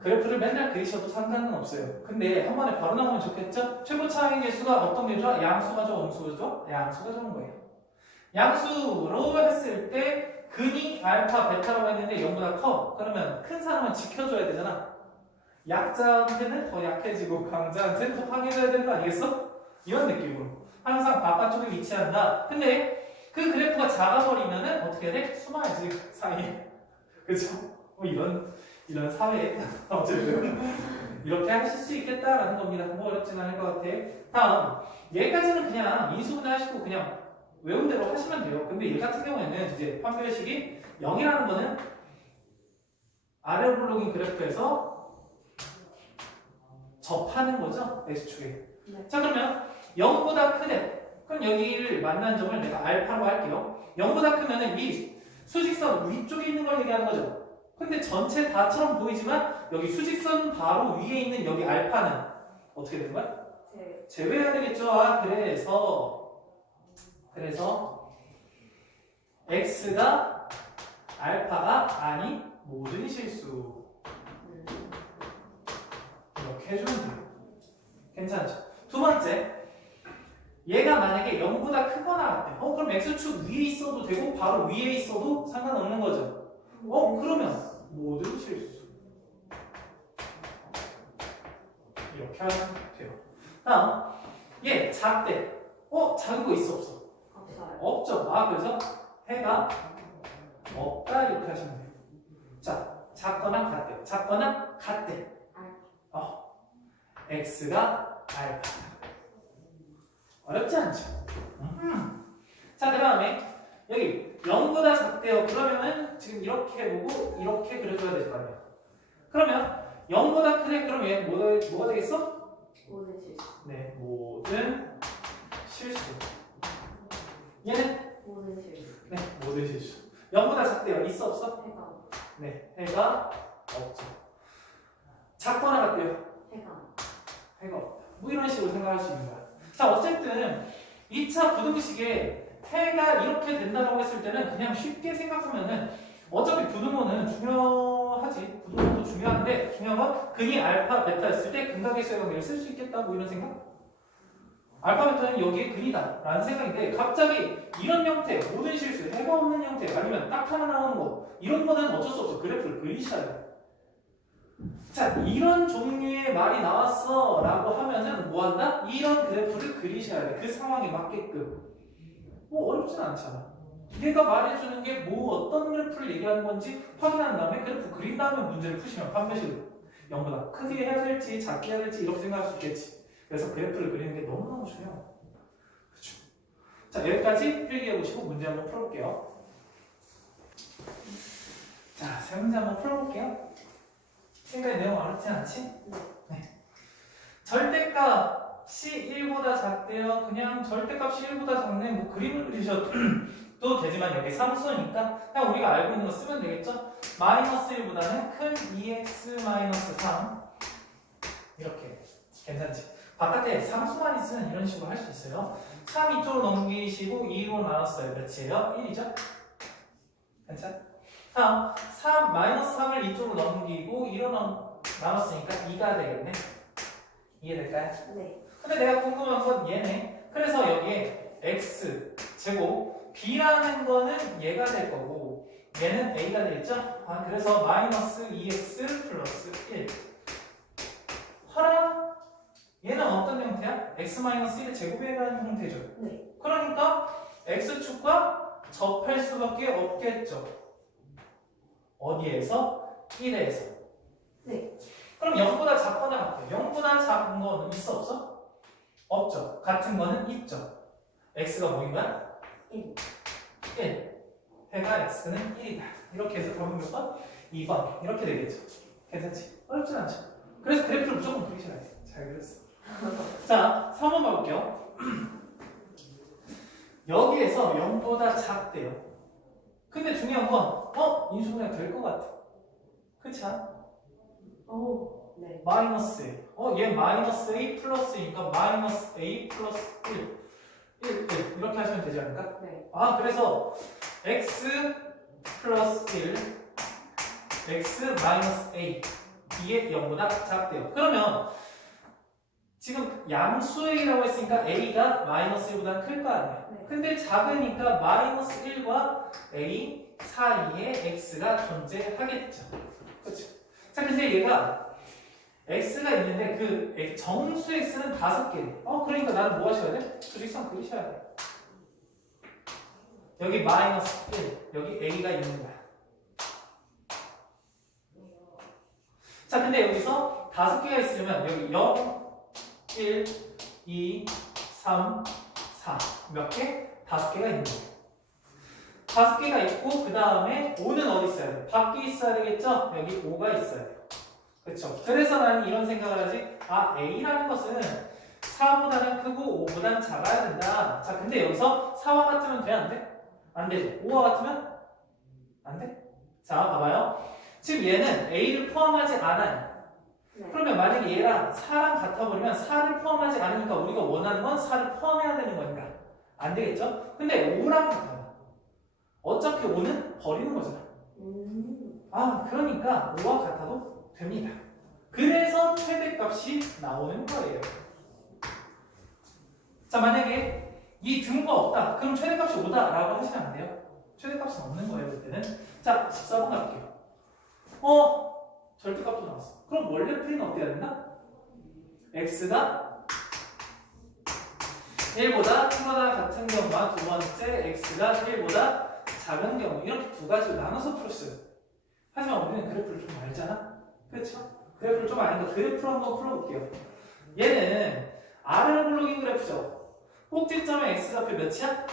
그래프를 맨날 그리셔도 상관은 없어요. 근데 한 번에 바로 나오면 좋겠죠? 최고 차항의 개수가 어떤 게 좋아? 양수가 좋아? 음수가 좋아? 양수가 좋은 거예요. 양수로 했을 때 근이 알파, 베타라고 했는데 0보다 커. 그러면 큰 사람은 지켜줘야 되잖아. 약자한테는 더 약해지고 강자한테는 더 강해져야 되는 거 아니겠어? 이런 느낌으로 항상 바깥쪽에 위치한다. 근데 그 그래프가 작아버리면은 어떻게 돼? 숨어야지 사이에. 그쵸? 뭐 이런 사회에 어쨌든 이렇게 하실 수 있겠다라는 겁니다. 뭐 어렵진 않을 것 같아. 다음 얘까지는 그냥 인수분해하시고 그냥 외운 대로 하시면 돼요. 근데 얘 같은 경우에는 이제 판별식이 0이라는 거는 아래 블록인 그래프에서 접하는 거죠. X축에. 네. 자 그러면 0보다 크대. 그럼 여기를 만난 점을 내가 알파로 할게요. 0보다 크면은 이 수직선 위쪽에 있는 걸 얘기하는 거죠. 근데 전체 다처럼 보이지만 여기 수직선 바로 위에 있는 여기 알파는 어떻게 되는 거야? 제외해야 되겠죠. 아, 그래서 x가 알파가 아니 모든 실수 이렇게 해주면 돼요. 괜찮죠? 두 번째 얘가 만약에 0보다 크거나 같대. 그럼 x축 위에 있어도 되고 바로 위에 있어도 상관없는 거죠. 그러면 모든 실수 이렇게 하면 돼요. 다음 얘 작대. 작은 거 있어 없어? 없어요. 없죠. 그래서 해가 없다 이렇게 하시면 돼요. 자, 작거나 같대. 작거나 같대. x가 알파. 어렵지 않죠? 자, 그 다음에 여기 0보다 작대요. 그러면은 지금 이렇게 보고 이렇게 그려줘야 될 거 아니에요. 그러면 0보다 크대. 그럼 얘 뭐가 되겠어? 모든 실수. 네, 모든 실수. 얘는? 모든 실수. 네, 모든 실수. 0보다 작대요. 있어 없어? 해가 없. 네, 해가 없죠. 작거나 같대요. 해가 없. 해가 없다. 뭐 이런 식으로 생각할 수 있는 거야. 자, 어쨌든 2차 부등식에 해가 이렇게 된다고 했을 때는 그냥 쉽게 생각하면은 어차피 부등호는 중요하지. 부등호도 중요한데 중요한 건 근이 알파, 베타였을 때 근각의수의 관계를 쓸 수 있겠다. 뭐 이런 생각? 알파, 베타는 여기에 근이다 라는 생각인데 갑자기 이런 형태, 모든 실수, 해가 없는 형태 아니면 딱 하나 나오는 거 이런 거는 어쩔 수 없어. 그래프를 그리셔야 돼. 자, 이런 종류의 말이 나왔어 라고 하면은 뭐 한다? 이런 그래프를 그리셔야 돼. 그 상황에 맞게끔. 뭐 어렵진 않잖아. 얘가 말해주는 게 뭐 어떤 그래프를 얘기하는 건지 확인한 다음에 그래프 그린 다음에 문제를 푸시면 판별식으로 0보다 크게 해야 될지 작게 해야 될지 이렇게 생각할 수 있겠지. 그래서 그래프를 그리는 게 너무너무 중요해요. 그렇죠? 자, 여기까지 필기해보시고 문제 한번 풀어볼게요. 자, 세 문제 한번 풀어볼게요. 생각의 내용 어렵진 않지? 네. 절대값이 1보다 작대요. 그냥 절대값이 1보다 작네. 뭐 그림을 그리셔도 되지만 여기 상수니까 그냥 우리가 알고 있는 거 쓰면 되겠죠? 마이너스 1보다는 큰 2x 마이너스 3 이렇게 괜찮지? 바깥에 상수만 있으면 이런 식으로 할 수 있어요. 3 이쪽으로 넘기시고 2로 나눴어요. 몇이에요? 1이죠? 괜찮? 다음 3, 마이너스 3을 이쪽으로 넘기고 2로 나눴으니까 2가 되겠네. 이해될까요? 네. 근데 내가 궁금한 건 얘네. 그래서 여기에 x 제곱 b라는 거는 얘가 될 거고 얘는 a가 되겠죠? 그래서 마이너스 2x 플러스 1 하라. 얘는 어떤 형태야? x 마이너스 1의 제곱에 대한 형태죠. 네. 그러니까 x축과 접할 수밖에 없겠죠. 어디에서? 1에서. 네. 그럼 0보다 작거나 같아요. 0보다 작은 거는 있어 없어? 없죠. 같은 거는 있죠. x가 뭐인 거야? 1. 1. 해가 x는 1이다. 이렇게 해서 답은 몇 번? 2번. 이렇게 되겠죠. 괜찮지? 어렵진 않죠. 그래서 그래프를 무조건 그리셔야 돼. 잘 그렸어. 자, 3번 봐볼게요. 여기에서 0보다 작대요. 근데 중요한 건 인수분해가 될 것 같아. 그치 않아? 네. 마이너스 1. 얘 마이너스 A 플러스니까 마이너스 A 플러스 1. 이렇게 하시면 되지 않을까? 네. 그래서 x 플러스 1, x 마이너스 a 이게 0보다 작대요. 그러면 지금 양수이라고 했으니까 a가 마이너스 1보다 클 거 아니야. 네. 근데 작으니까 마이너스 1과 a 사이에 x가 존재하겠죠. 그렇죠? 자, 근데 얘가 x가 있는데 그 정수 x는 5개. 그러니까 나는 뭐 하셔야 돼? 수직선 그리셔야 돼. 여기 마이너스 1, 여기 a가 있는 거야. 자, 근데 여기서 5개가 있으려면 여기 0, 1, 2, 3, 4 몇 개? 5개가 있는 거야. 5개가 있고 그 다음에 5는 어디 있어야 돼? 밖에 있어야 되겠죠? 여기 5가 있어야 돼요. 그렇죠? 그래서 나는 이런 생각을 하지. A라는 것은 4보다는 크고 5보다는 작아야 된다. 자, 근데 여기서 4와 같으면 돼? 안 돼? 안 되죠. 5와 같으면? 안 돼? 자, 봐봐요. 지금 얘는 A를 포함하지 않아요. 네. 그러면 만약에 얘랑 4랑 같아버리면 4를 포함하지 않으니까 우리가 원하는 건 4를 포함해야 되는 거니까 안 되겠죠? 근데 5랑 같아요. 어차피 5는 버리는 거잖아. 그러니까 5와 같아도 됩니다. 그래서 최대값이 나오는 거예요. 자, 만약에 이 등호가 없다. 그럼 최대값이 5다라고 하시면 안 돼요. 최대값은 없는 거예요, 그때는. 자, 14번 갈게요. 절대값도 나왔어. 그럼 원래 풀이는 어떻게 해야 된다? x가 1보다 크거나 같은 경우와 두 번째 x가 1보다 작은 경우, 이렇게 두 가지로 나눠서 풀었어요. 하지만 우리는 그래프를 좀 알잖아? 그렇죠? 그래프를 좀 아니까 그래프로 한번 풀어볼게요. 얘는 R을 블록인 그래프죠? 꼭지점에 X좌표 몇이야?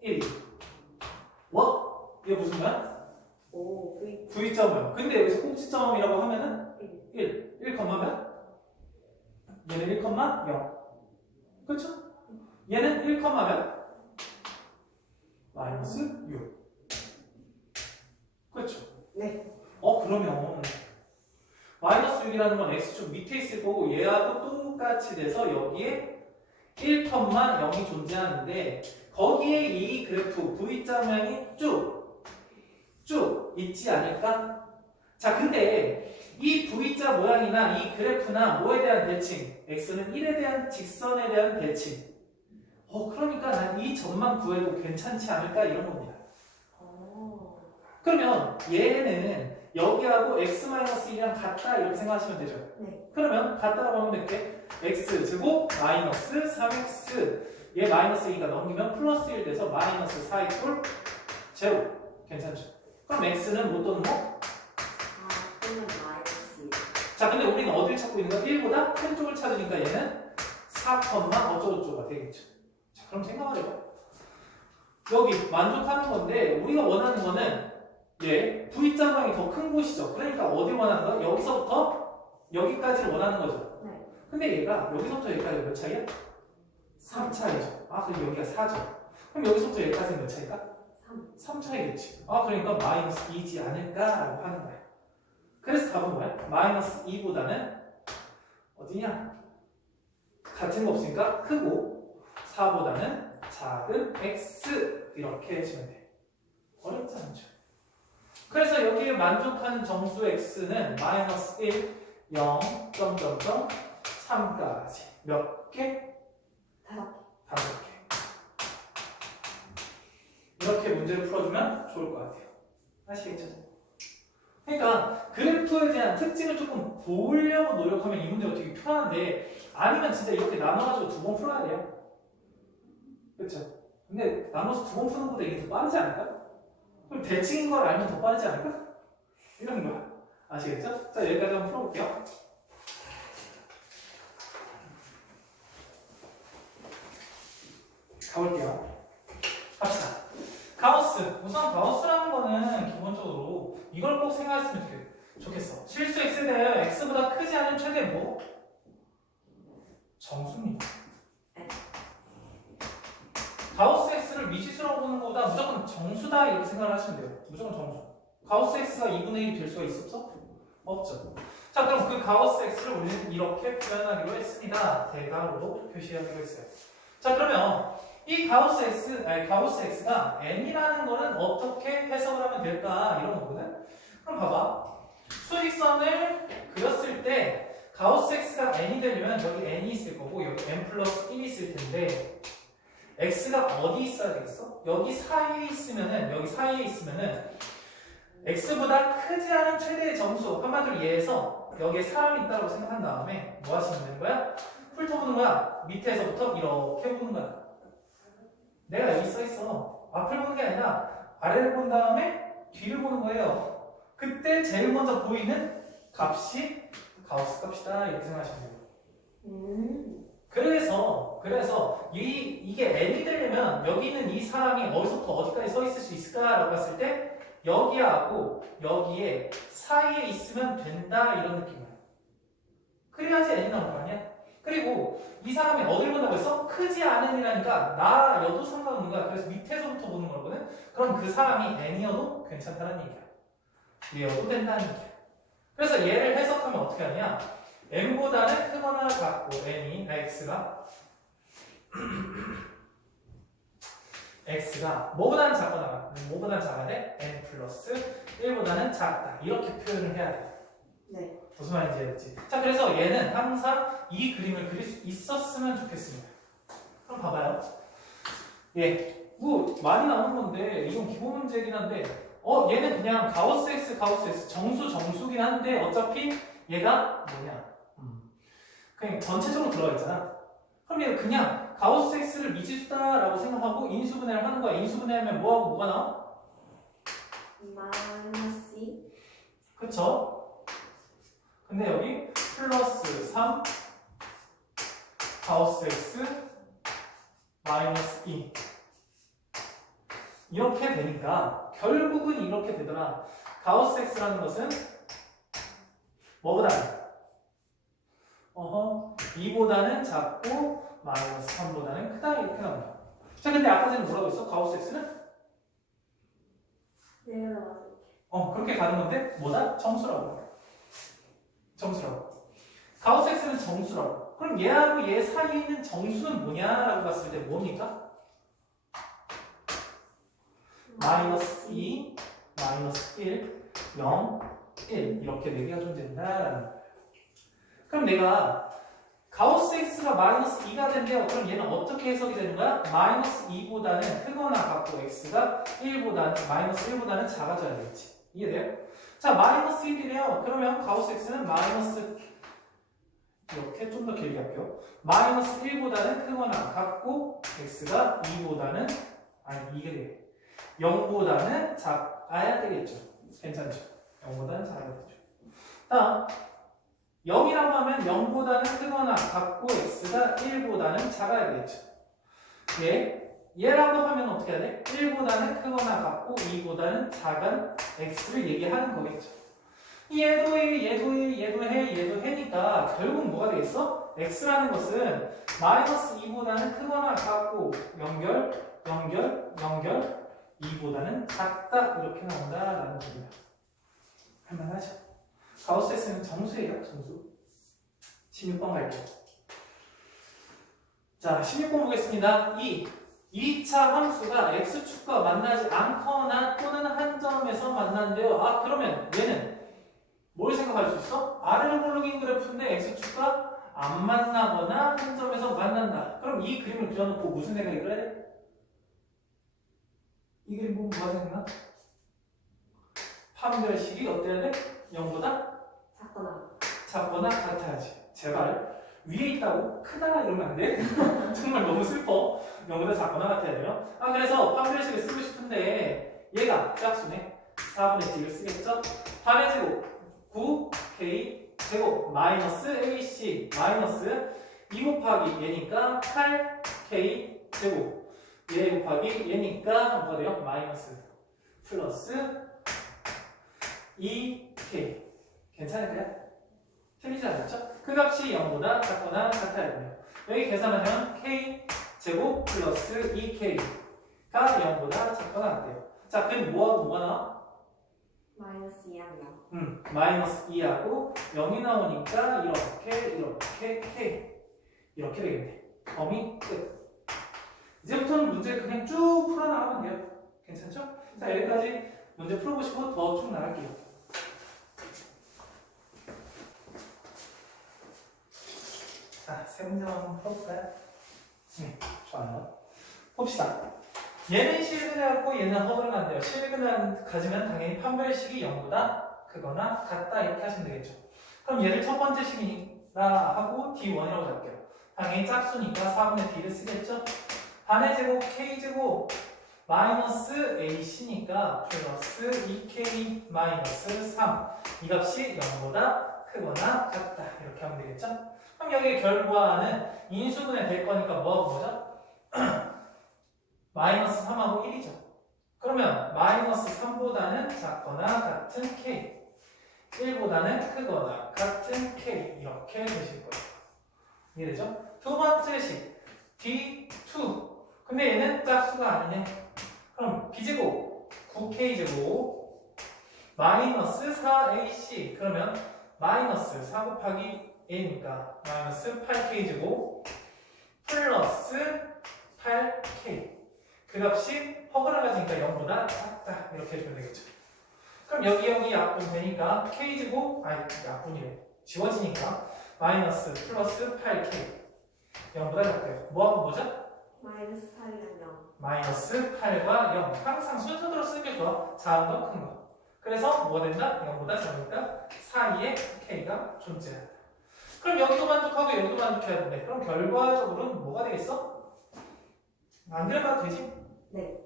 1. 얘 무슨 거야? 오, V점이요. 근데 여기서 꼭지점이라고 하면은 1. 1, 몇? 얘는 1,0. 그렇죠? 얘는 1, 몇? 마이너스 6. 그렇죠? 네. 그러면 마이너스 6이라는 건 x축 밑에 있을 거고 얘하고 똑같이 돼서 여기에 1,0이 존재하는데 거기에 이 그래프 V자 모양이 쭉 있지 않을까? 자, 근데 이 V자 모양이나 이 그래프나 뭐에 대한 대칭? x는 1에 대한 직선에 대한 대칭. 그러니까 난 이 점만 구해도 괜찮지 않을까? 이런 겁니다. 그러면 얘는 여기하고 x-1이랑 같다 이렇게 생각하시면 되죠. 네. 그러면 같다라고 하면 될게 x 제곱 마이너스 3x 얘 마이너스 2가 넘기면 플러스 1 돼서 마이너스 4 이꼴 제로. 괜찮죠? 그럼 x는 못 도는 거? 그러면 마이너스. 자, 근데 우리는 어디를 찾고 있는 거야? 1보다 큰 쪽을 찾으니까 얘는 4, 어쩌고저쩌고가 되겠죠. 자, 그럼 생각을 해봐. 여기 만족하는 건데 우리가 원하는 거는 V자 모양이 더 큰 곳이죠. 그러니까 어디 원하는 거야? 여기서부터 여기까지를 원하는 거죠. 네. 근데 얘가 여기서부터 여기까지 몇 차이야? 3 차이죠. 그럼 여기가 4죠. 그럼 여기서부터 여기까지는 몇 차이까? 3 차이겠지. 그러니까 마이너스 2지 않을까라고 하는 거야. 그래서 답은 뭐야? 마이너스 2보다는 어디냐? 같은 거 없으니까 크고 4보다는 작은 x 이렇게 해주면 돼. 어렵지 않죠? 그래서 여기에 만족하는 정수 x는 마이너스 1, 0, 3까지 몇 개? 5개. 이렇게 문제를 풀어주면 좋을 것 같아요. 아시겠죠? 그러니까 그래프에 대한 특징을 조금 보려고 노력하면 이 문제가 되게 편한데 아니면 진짜 이렇게 나눠가지고 2번 풀어야 돼요. 그렇죠? 근데 나눠서 2번 푸는 것보다 이게 더 빠르지 않을까? 그럼 대칭인 걸 알면 더 빠르지 않을까? 이런 거야. 아시겠죠? 자, 여기까지 한번 풀어볼게요. 가볼게요. 갑시다. 가우스. 우선 가우스라는 거는 기본적으로 이걸 꼭 생각했으면 좋겠어. 실수 x에 대하여 x보다 크지 않은 최대 뭐? 정수입니다. 가우스 x를 미지수라고 보는 것보다 무조건 정수다 이렇게 생각을 하시면 돼요. 무조건 정수. 가우스 x가 2분의 1이 될 수가 있었어? 없죠. 자, 그럼 그 가우스 x를 우리는 이렇게 표현하기로 했습니다. 대괄호로 표시하기로 했어요. 자, 그러면 이 가우스 x가 n이라는 거는 어떻게 해석을 하면 될까? 이런 거거든. 그럼 봐봐. 수직선을 그렸을 때 가우스 x가 n이 되려면 여기 n이 있을 거고 여기 n 플러스 1이 있을 텐데 x가 어디 있어야 되겠어? 여기 사이에 있으면은 x보다 크지 않은 최대의 점수, 한마디로 얘에서 여기에 사람이 있다고 생각한 다음에 뭐 하시면 되는 거야? 훑어보는 거야. 밑에서부터 이렇게 보는 거야. 내가 여기 써있어. 앞을 보는 게 아니라 아래를 본 다음에 뒤를 보는 거예요. 그때 제일 먼저 보이는 값이 가우스 값이다 이렇게 생각하시면 돼요. 그래서 이게 n이 되려면 여기 있는 이 사람이 어디서부터 어디까지 서 있을 수 있을까라고 봤을 때 여기하고 여기에 사이에 있으면 된다 이런 느낌이야. 그래야지 n이 나올 거 아니야? 그리고 이 사람이 어디를 본다고 했어? 크지 않은 이라니까 나여도 상관없는 거야. 그래서 밑에서부터 보는 거거든. 그럼 그 사람이 n이어도 괜찮다는 얘기야. 얘여도 된다는 얘기야. 그래서 얘를 해석하면 어떻게 하냐? n보다는 크거나 같고 x가 뭐보다는 작아야 n 플러스 1보다는 작다 이렇게 표현을 해야 돼. 네. 무슨 말인지 알겠지? 자, 그래서 얘는 항상 이 그림을 그릴 수 있었으면 좋겠습니다. 그럼 봐봐요. 뭐 많이 나오는 건데 이건 기본 문제긴 한데 얘는 그냥 가우스 x 정수긴 한데 어차피 얘가 뭐냐? 그냥 전체적으로 들어가 있잖아. 그럼 얘는 그냥 가우스 x를 미지수다라고 생각하고 인수분해를 하는 거야. 인수분해하면 뭐하고 뭐가 나와? 마이너스 2. 그쵸? 근데 여기 플러스 3 가우스 x 마이너스 2 이렇게 되니까 결국은 이렇게 되더라. 가우스 x라는 것은 뭐보다 2보다는 작고 마이너스 3보다는 크다 이렇게 나온다. 자, 근데 아까 전에 뭐라고 했어? 가우스 x는? 내가 맞을게. 그렇게 가는 건데 뭐다? 정수라고. 가우스 x는 정수라고. 그럼 얘하고 얘 사이에 있는 정수는 뭐냐라고 봤을 때 뭡니까? 마이너스 2, 마이너스 1, 0, 1 이렇게 4개가 존재한다라는 거예요. 그럼 내가 가우스 x가 마이너스 2가 된대요. 그럼 얘는 어떻게 해석이 되는 거야? 마이너스 2보다는 크거나 같고 x가 마이너스 1보다는 작아져야 되겠지. 이해돼요? 자, 마이너스 1이래요. 그러면 가우스 x는 마이너스 이렇게 좀 더 길게 할게요. 마이너스 1보다는 크거나 같고 x가 2보다는 이게 돼. 0보다는 작아야 되겠죠. 괜찮죠? 0보다는 작아야 되죠. 다음 0이라고 하면 0보다는 크거나 같고 x가 1보다는 작아야 되겠죠. 얘라고 하면 어떻게 해야 돼? 1보다는 크거나 같고 2보다는 작은 x를 얘기하는 거겠죠. 얘도 해니까 결국 뭐가 되겠어? x라는 것은 마이너스 2보다는 크거나 같고 연결 2보다는 작다 이렇게 나온다라는 겁니다. 할만하죠? 가우스 x는 정수예요, 정수. 16번 갈게요. 자, 16번 보겠습니다. 2차 함수가 x축과 만나지 않거나 또는 한 점에서 만난대요. 그러면 얘는 뭘 생각할 수 있어? 아르골로긴 그래프인데 x축과 안 만나거나 한 점에서 만난다. 그럼 이 그림을 그려놓고 무슨 생각이 들어야 돼? 이 그림 보면 뭐가 생각나? 판별식이 어때야 돼? 0보다? 작거나 같아야지. 제발 위에 있다고 크다 이러면 안 돼? 정말 너무 슬퍼. 0보다 작거나 같아야 돼요. 그래서 판별식을 쓰고 싶은데 얘가 짝수네. 4분의 t를 쓰겠죠? 8의 제곱 9k 제곱 마이너스 ac 마이너스 2 곱하기 얘니까 8k 제곱 얘 곱하기 얘니까 뭐가 돼요? 마이너스 플러스 2k 괜찮을까요? 틀리지 않았죠? 그 값이 0보다 작거나 같아야 돼요. 여기 계산하면 k 제곱 플러스 2k가 0보다 작거나 같아요. 자, 그럼 뭐하고 뭐가 나와? 마이너스 2하면 마이너스 2하고 0이 나오니까 이렇게 K 이렇게 되겠네. 범위 끝. 이제부터는 문제 그냥 쭉 풀어나가면 돼요. 괜찮죠? 자, 여기까지 문제 풀어보시고 더 쭉 나갈게요. 자, 세 문제 한번 풀어볼까요? 좋아요. 봅시다. 얘는 실근해갖고 얘는 허그를 간대요. 실근을 가지면 당연히 판별식이 0보다 크거나 같다 이렇게 하시면 되겠죠. 그럼 얘를 첫 번째 식이라 하고 D1이라고 잡게요. 당연히 짝수니까 4분의 D를 쓰겠죠. 반의 제곱 K제곱 마이너스 AC니까 플러스 2K 마이너스 3 이 값이 0보다 크거나 같다 이렇게 하면 되겠죠. 그럼 여기 결과는 인수분해 될 거니까 뭐하고 뭐죠? 마이너스 3하고 1이죠. 그러면 마이너스 3보다는 작거나 같은 K 1보다는 크거나 같은 K 이렇게 되실 거예요. 이해되죠? 두 번째 식 D2 근데 얘는 짝수가 아니네. 그럼 B제곱 9K제곱 마이너스 4AC 그러면 마이너스 4 곱하기 A니까 마이너스 8K제곱 플러스 8K 그 값이 허그를 가지니까 0보다 작다 이렇게 해주면 되겠죠. 그럼 여기 약분 되니까 K제곱 약분이래 지워지니까 마이너스 플러스 8K 0보다 작대요. 뭐하고 뭐죠? 마이너스 8이랑 0 마이너스 8과 0 항상 순서대로 쓰는 게 좋아. 작은 거 큰 거. 그래서 뭐가 된다? 0보다 작으니까 사이에 K가 존재한다. 그럼 여기도 만족하고 여기도 만족해야 되는데 그럼 결과적으로는 뭐가 되겠어? 안 그래봐도 되지? 네.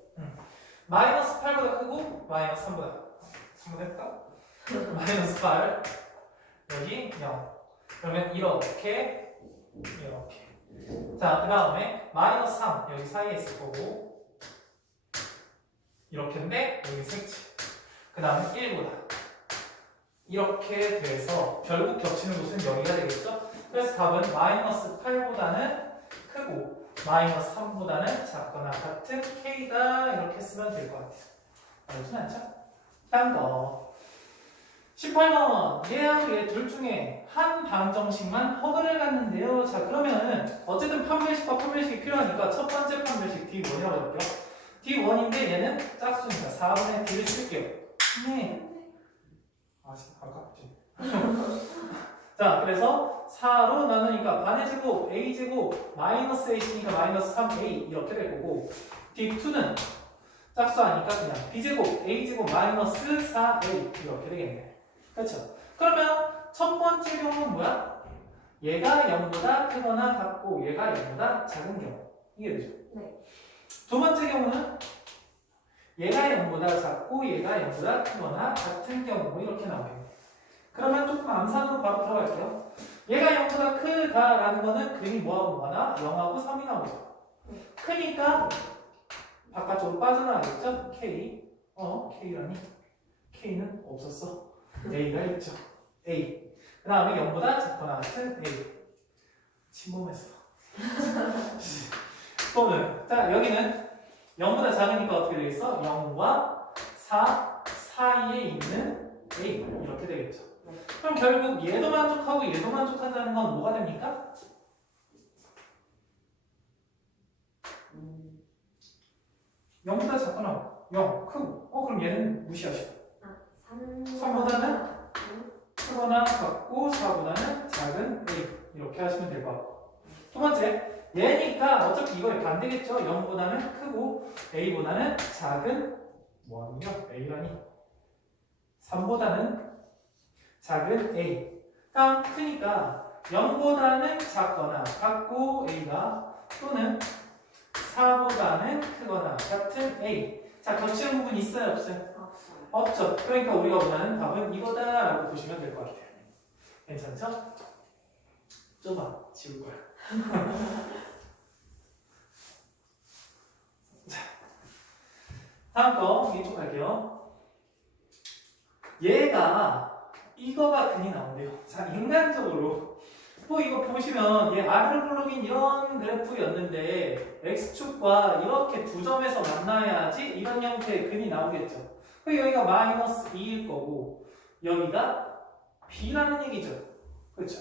마이너스 8보다 크고 마이너스 3보다 했다? 마이너스 8 여기 0 그러면 이렇게 자 그 다음에 마이너스 3 여기 사이에 있을 거고 이렇게인데 여기 색칠 그 다음에 1보다 이렇게 돼서 결국 겹치는 곳은 여기가 되겠죠? 그래서 답은 마이너스 8보다는 크고 마이너스 3보다는 작거나 같은 K다 이렇게 쓰면 될 것 같아요. 어렵진 않죠? 다음 거 18번 얘하고 얘 둘 중에 한 방정식만 허그를 갖는데요. 자 그러면은 어쨌든 판별식과 판별식이 필요하니까 첫 번째 판별식 D1이라고 할게요. D1인데 얘는 짝수니까 4분의 D를 쓸게요. 네. 아깝지. 자 그래서 4로 나누니까 반의 제곱 A제곱 마이너스 A니까 마이너스 3A 이렇게 될 거고 D2는 짝수 아니까 그냥 B제곱 A제곱 마이너스 4A 이렇게 되겠네. 그렇죠? 그러면 첫 번째 경우는 뭐야? 얘가 0보다 크거나 같고 얘가 0보다 작은 경우 이게 되죠? 네. 두 번째 경우는 얘가 0보다 작고 얘가 0보다 크거나 같은 경우 이렇게 나오겠네. 그러면 조금 암산으로 바로 들어갈게요. 얘가 0보다 크다라는 거는 그림이 뭐하고 뭐하나? 0하고 3이 나오죠. 크니까 바깥쪽으로 빠져나가겠죠? K K라니? K는 없었어. A가 있죠. A. 그 다음에 0보다 작거나 같은 A. 침범했어. 또는 자 여기는 0보다 작으니까 어떻게 되겠어? 0과 4 사이에 있는 A 이렇게 되겠죠. 그럼 결국 얘도 만족하고 얘도 만족한다는 건 뭐가 됩니까? 0보다 작거나 0 크고 그럼 얘는 무시하시고 3보다는 크거나 같고 4보다는 작은 A 이렇게 하시면 될 것 같고 두 번째 얘니까 어차피 이거에 반대겠죠. 0보다는 크고 A보다는 작은 뭐하는요? A라니 3보다는 작은 A 그럼 크니까 0보다는 작거나 같고 A가 또는 4보다는 크거나 같은 A 자 겹치는 부분 있어요 없어요? 없죠. 그러니까 우리가 원하는 답은 이거다라고 보시면 될 것 같아요. 괜찮죠? 좁아. 지울 거야. 자, 다음 거 이쪽 갈게요. 얘가 이거가 근이 나온대요. 자, 인간적으로 또 이거 보시면 얘 아르블록인 이런 그래프였는데 x축과 이렇게 두 점에서 만나야지 이런 형태의 근이 나오겠죠. 그 여기가 마이너스 2일 거고 여기가 b라는 얘기죠. 그렇죠?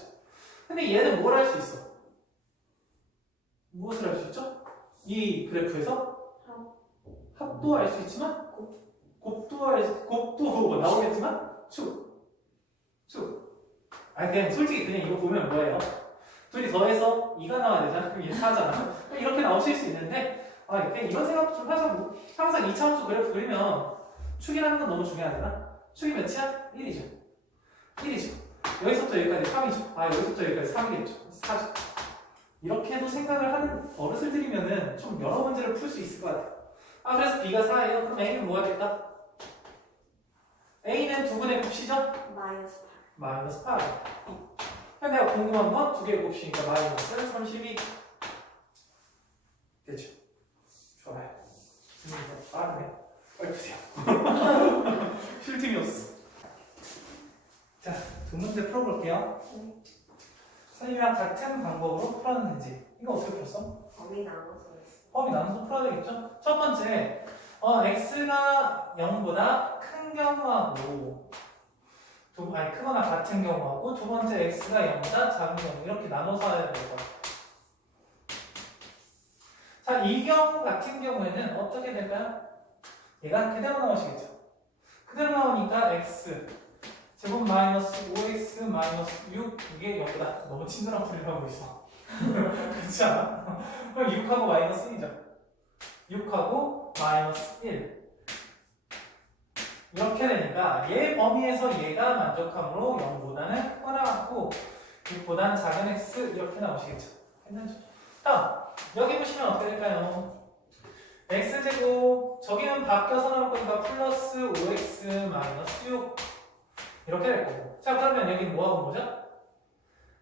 근데 얘는 뭘 할 수 있어? 무엇을 할 수 있죠? 이 그래프에서 합도 할 수 있지만 곱도 나오겠지만 축. 그냥 솔직히 그냥 이거 보면 뭐예요? 둘이 더해서 2가 나와야 되잖아. 그럼 얘 4잖아. 이렇게 나오실 수 있는데 그냥 이런 생각도 좀 하자고. 항상 2차함수 그래프 그리면 축이라는 건 너무 중요하잖아. 축이 몇이야? 1이죠. 여기서부터 여기까지 3이죠. 여기서부터 여기까지 3이겠죠. 4죠. 이렇게 해도 생각을 하는 어르신들이면은 좀 여러 문제를 풀 수 있을 것 같아요. 그래서 B가 4예요. 그럼 A는 뭐가 될까? A는 두 분의 곱이죠? 마이너스 8. 그럼 내가 궁금한 건 두 개의 곱이니까 마이너스 32. 됐죠? 좋아요. 빠르네. 빨리 푸세요. 쉴 틈이 없어. 자, 두 문제 풀어볼게요. 선생님이랑 같은 방법으로 풀었는지. 이거 어떻게 풀었어? 범위 나눠서 풀어야 되겠죠? 첫 번째, x가 0보다 큰 경우하고 크거나 같은 경우하고 두 번째 x가 0보다 작은 경우 이렇게 나눠서 해야 될 것 같아요. 자, 이 경우 같은 경우에는 어떻게 될까요? 얘가 그대로 나오시겠죠? 그대로 나오니까 x 제곱 마이너스 5x 마이너스 6 이게 0보다 너무 친절한 풀이를 하고 있어. 그렇지 않아? 그럼 6하고 마이너스 1이죠. 6하고 마이너스 1 이렇게 되니까 얘 범위에서 얘가 만족함으로 0보다는 크거나 같고 6보다는 작은 x 이렇게 나오시겠죠. 괜찮죠? 다음 여기 보시면 어떻게 될까요? x제곱 저기는 바뀌어서 나올 거니까 플러스 5x 마이너스 6 이렇게 될 거고. 자, 그러면 여기는 뭐하고 뭐죠?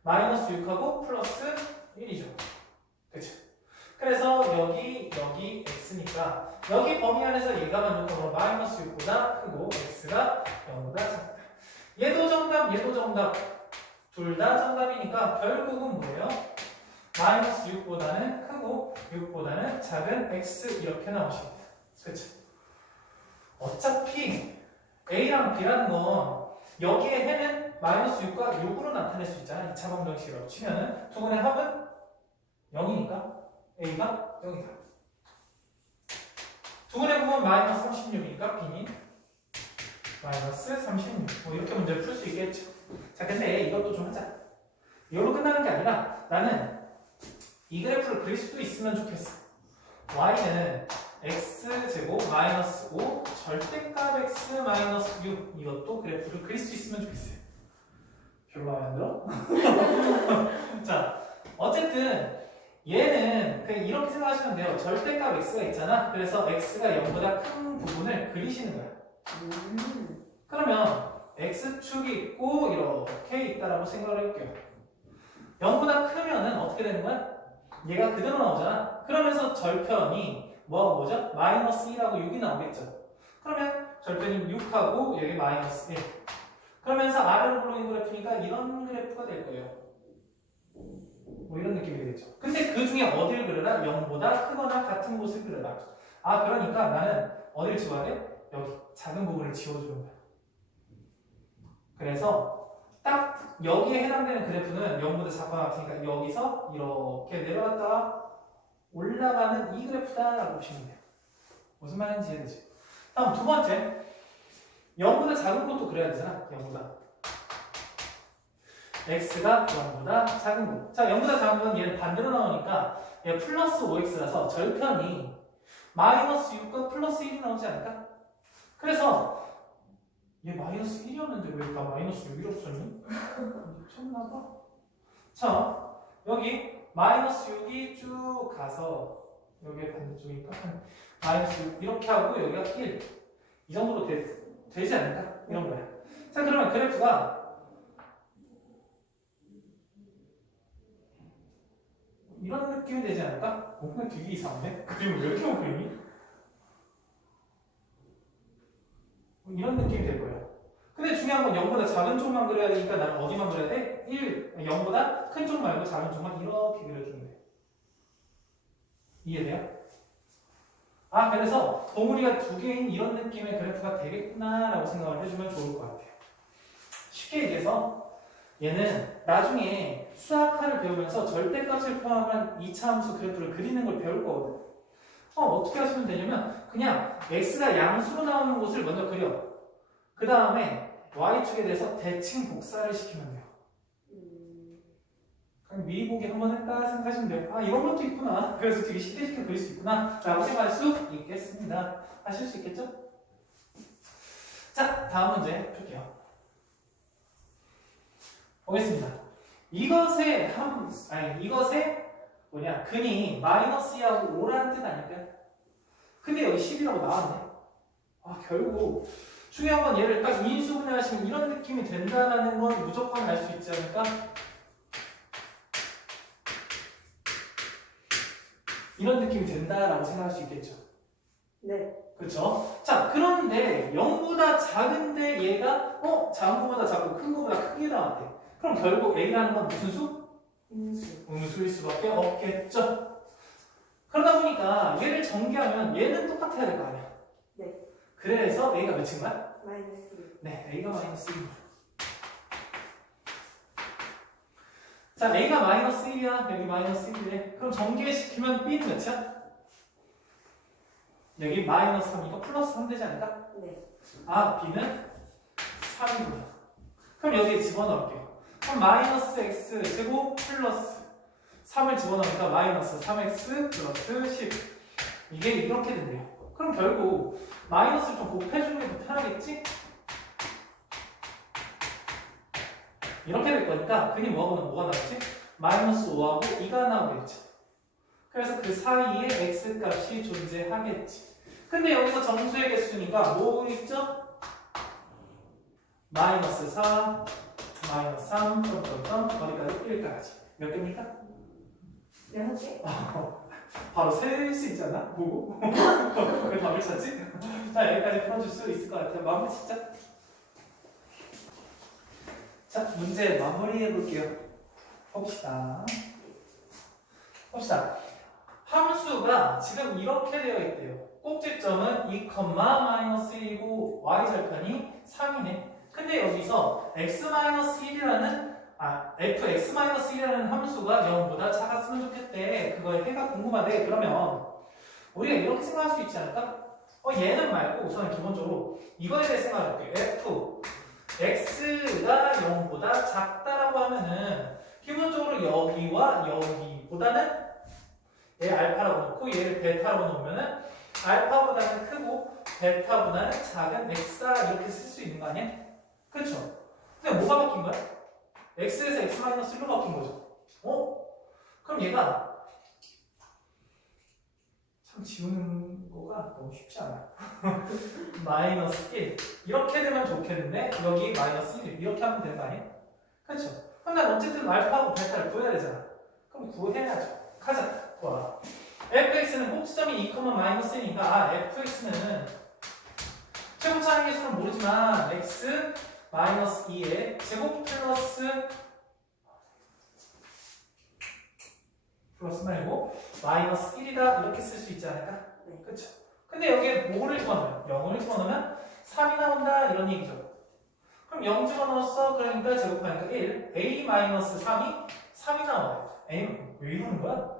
마이너스 6하고 플러스 1이죠. 그쵸? 그래서 여기 x니까 여기 범위 안에서 얘가 만족함으로 마이너스 6보다 크고 x가 0보다 작다. 얘도 정답, 둘 다 정답이니까 결국은 뭐예요? 마이너스 6보다는 크고 6보다는 작은 x 이렇게 나오십니다. 그쵸? 어차피 a랑 b라는 건 여기에 해는 마이너스 6과 6으로 나타낼 수 있잖아. 2차 방정식으로 치면은 두 분의 합은 0이니까 A가 0이다. 두 분의 곱은 마이너스 36이니까 B는 마이너스 36. 뭐 이렇게 문제를 풀 수 있겠죠. 자, 근데 이것도 좀 하자. 이걸로 끝나는 게 아니라 나는 이 그래프를 그릴 수도 있으면 좋겠어. Y는 x제곱 마이너스 5 절대값 x 마이너스 6 이것도 그래프를 그릴 수 있으면 좋겠어요. 별로 마음에 안 들어? 자, 어쨌든 얘는 그냥 이렇게 생각하시면 돼요. 절대값 x가 있잖아. 그래서 x가 0보다 큰 부분을 그리시는 거야. 그러면 x축이 있고 이렇게 있다라고 생각을 해볼게요. 0보다 크면은 어떻게 되는 거야? 얘가 그대로 나오잖아. 그러면서 절편이 뭐하고 뭐죠? 마이너스 1하고 6이 나오겠죠. 그러면 절편이 6하고 여기 마이너스 1. 그러면서 아래로 굴러있는 그래프니까 이런 그래프가 될 거예요. 뭐 이런 느낌이 되겠죠. 근데 그 중에 어딜 그려라? 0보다 크거나 같은 곳을 그려라. 그러니까 나는 어딜 지워야 돼? 여기 작은 부분을 지워주는 거야. 그래서 딱 여기에 해당되는 그래프는 0보다 작거나 같으니까 여기서 이렇게 내려갔다가 올라가는 이 그래프다라고 보시면 돼요. 무슨 말인지 이해되지? 다음 두 번째 0보다 작은 것도 그려야 되잖아. 0보다 x가 0보다 작은 거. 자, 0보다 작은 건 얘는 반대로 나오니까 얘 플러스 5x라서 절편이 마이너스 6과 플러스 1이 나오지 않을까? 그래서 얘 마이너스 1이었는데 왜 다 마이너스 6이 없었니? 미쳤나봐. 자, 여기 마이너스 6이 쭉 가서 여기에 반대쪽이니까 마이너스 6 이렇게 하고 여기가 1. 이 정도로 되지 않을까? 이런 거야. 자, 그러면 그래프가 이런 느낌이 되지 않을까? 뭔가 되게 이상한데? 그림을 왜 이렇게 못 그리니? 이런 느낌이 될 거예요. 근데 중요한 건 0보다 작은 쪽만 그려야 되니까 나는 어디만 그려야 돼? 0보다 큰 쪽 말고 작은 쪽만 이렇게 그려주면 돼. 이해돼요? 아, 그래서 봉우리가 두 개인 이런 느낌의 그래프가 되겠구나라고 생각을 해주면 좋을 것 같아요. 쉽게 얘기해서 얘는 나중에 수학화를 배우면서 절대값을 포함한 이차함수 그래프를 그리는 걸 배울 거거든. 어떻게 하시면 되냐면 그냥 x가 양수로 나오는 곳을 먼저 그려. 그 다음에 y축에 대해서 대칭 복사를 시키면 돼요. 그냥 미리 보기 한번 했다 생각하시면 돼요. 아, 이런 것도 있구나. 그래서 되게 쉽게 그릴 수 있구나 라고 생각할 수 있겠습니다. 하실 수 있겠죠? 자, 다음 문제 풀게요. 보겠습니다. 이것의 근이 마이너스 2하고 5라는 뜻 아닐까요? 근데 여기 10이라고 나왔네. 아, 결국 중요한 건 얘를 딱 인수분해하시면 이런 느낌이 된다는 건 무조건 알 수 있지 않을까? 이런 느낌이 된다라고 생각할 수 있겠죠. 네. 그렇죠? 자, 그런데 0보다 작은데 얘가 작은 거보다 작고 큰 거보다 크게 나왔대. 그럼 결국 A라는 건 무슨 수? 음수일 수밖에 없겠죠. 그러다 보니까 얘를 전개하면 얘는 똑같아야 될 거 아니야. 네. 그래서 A가 몇인 거야? 마이너스. 네, A가 마이너스 1. 자, A가 마이너스 1이야. 여기 마이너스 1이래. 그럼 전개시키면 B는 몇이야? 여기 마이너스 3이니까 플러스 3 되지 않을까? 네. 아, B는 3이구나. 그럼 여기에 집어넣을게요. 그럼 마이너스 x 제곱 플러스 3을 집어넣으니까 마이너스 3x 플러스 10. 이게 이렇게 된대요. 그럼 결국 마이너스를 좀 곱해주는 게 더 편하겠지? 이렇게 될 거니까 근이 뭐가 나오지? 마이너스 5하고 2가 나오겠죠. 그래서 그 사이에 x 값이 존재하겠지. 근데 여기서 정수의 개수니까 뭐 있죠? 마이너스 4, 마이너스 3, 어디까지? 1까지. 몇 개입니까? 6개? 바로 셀 수 있잖아? 보고. 왜 답을 찾지? 자, 여기까지 풀어줄 수 있을 것 같아요. 마무리 진짜. 자, 문제 마무리해 볼게요. 봅시다. 함수가 지금 이렇게 되어 있대요. 꼭지점은 2, 마이너스 1이고 y절편이 3이네. 근데 여기서 x-1이라는 fx-1이라는 함수가 0보다 작았으면 좋겠대. 그거에 해가 궁금하대. 그러면 우리가 이렇게 생각할 수 있지 않을까? 얘는 말고 우선 기본적으로 이거에 대해 생각해볼게요. f x가 0보다 작다라고 하면은 기본적으로 여기와 여기보다는 얘 알파라고 놓고 얘를 베타라고 놓으면은 알파보다는 크고 베타보다는 작은 x다 이렇게 쓸 수 있는 거 아니야? 그렇죠? 근데 뭐가 바뀐 거야? x에서 x-1로 바뀐 거죠. 그럼 얘가 참 지우는 거가 너무 쉽지 않아요. 마이너스 1 이렇게 되면 좋겠는데 여기 마이너스 1 이렇게 하면 되는 거 아니야? 그렇죠? 그럼 난 어쨌든 알파하고 베타를 구해야 되잖아. 그럼 구해야죠. 가자. 와. fx는 꼭지점이 2, 마이너스 1이니까 fx는 최고차항 개수는 모르지만 x 마이너스 2에 제곱 플러스 말고 마이너스 1이다 이렇게 쓸 수 있지 않을까? 네. 그쵸? 근데 여기에 뭐를 집어넣으면 0을 집어넣으면 3이 나온다 이런 얘기죠. 그럼 0 집어넣었어. 그러니까 제곱하니까 1 a 마이너스 3이 나와요. a 왜 이러는 거야?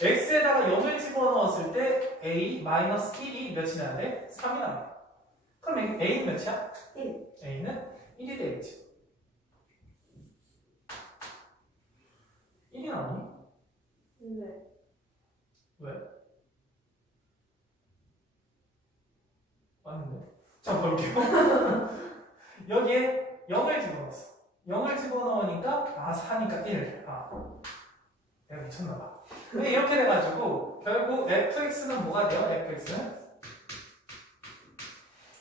x에다가 0을 집어넣었을 때 a 마이너스 1이 몇이 나야 돼? 3이 나와요. 그럼 a는 몇이야? 1. a는 1이 되겠지. 1이 나오니? 네. 왜? 맞는데? 자, 볼게요. 여기에 0을 집어넣었어. 0을 집어넣으니까 4니까 1. 내가 미쳤나봐. 근데 이렇게 돼가지고 결국 fx는 뭐가 돼요?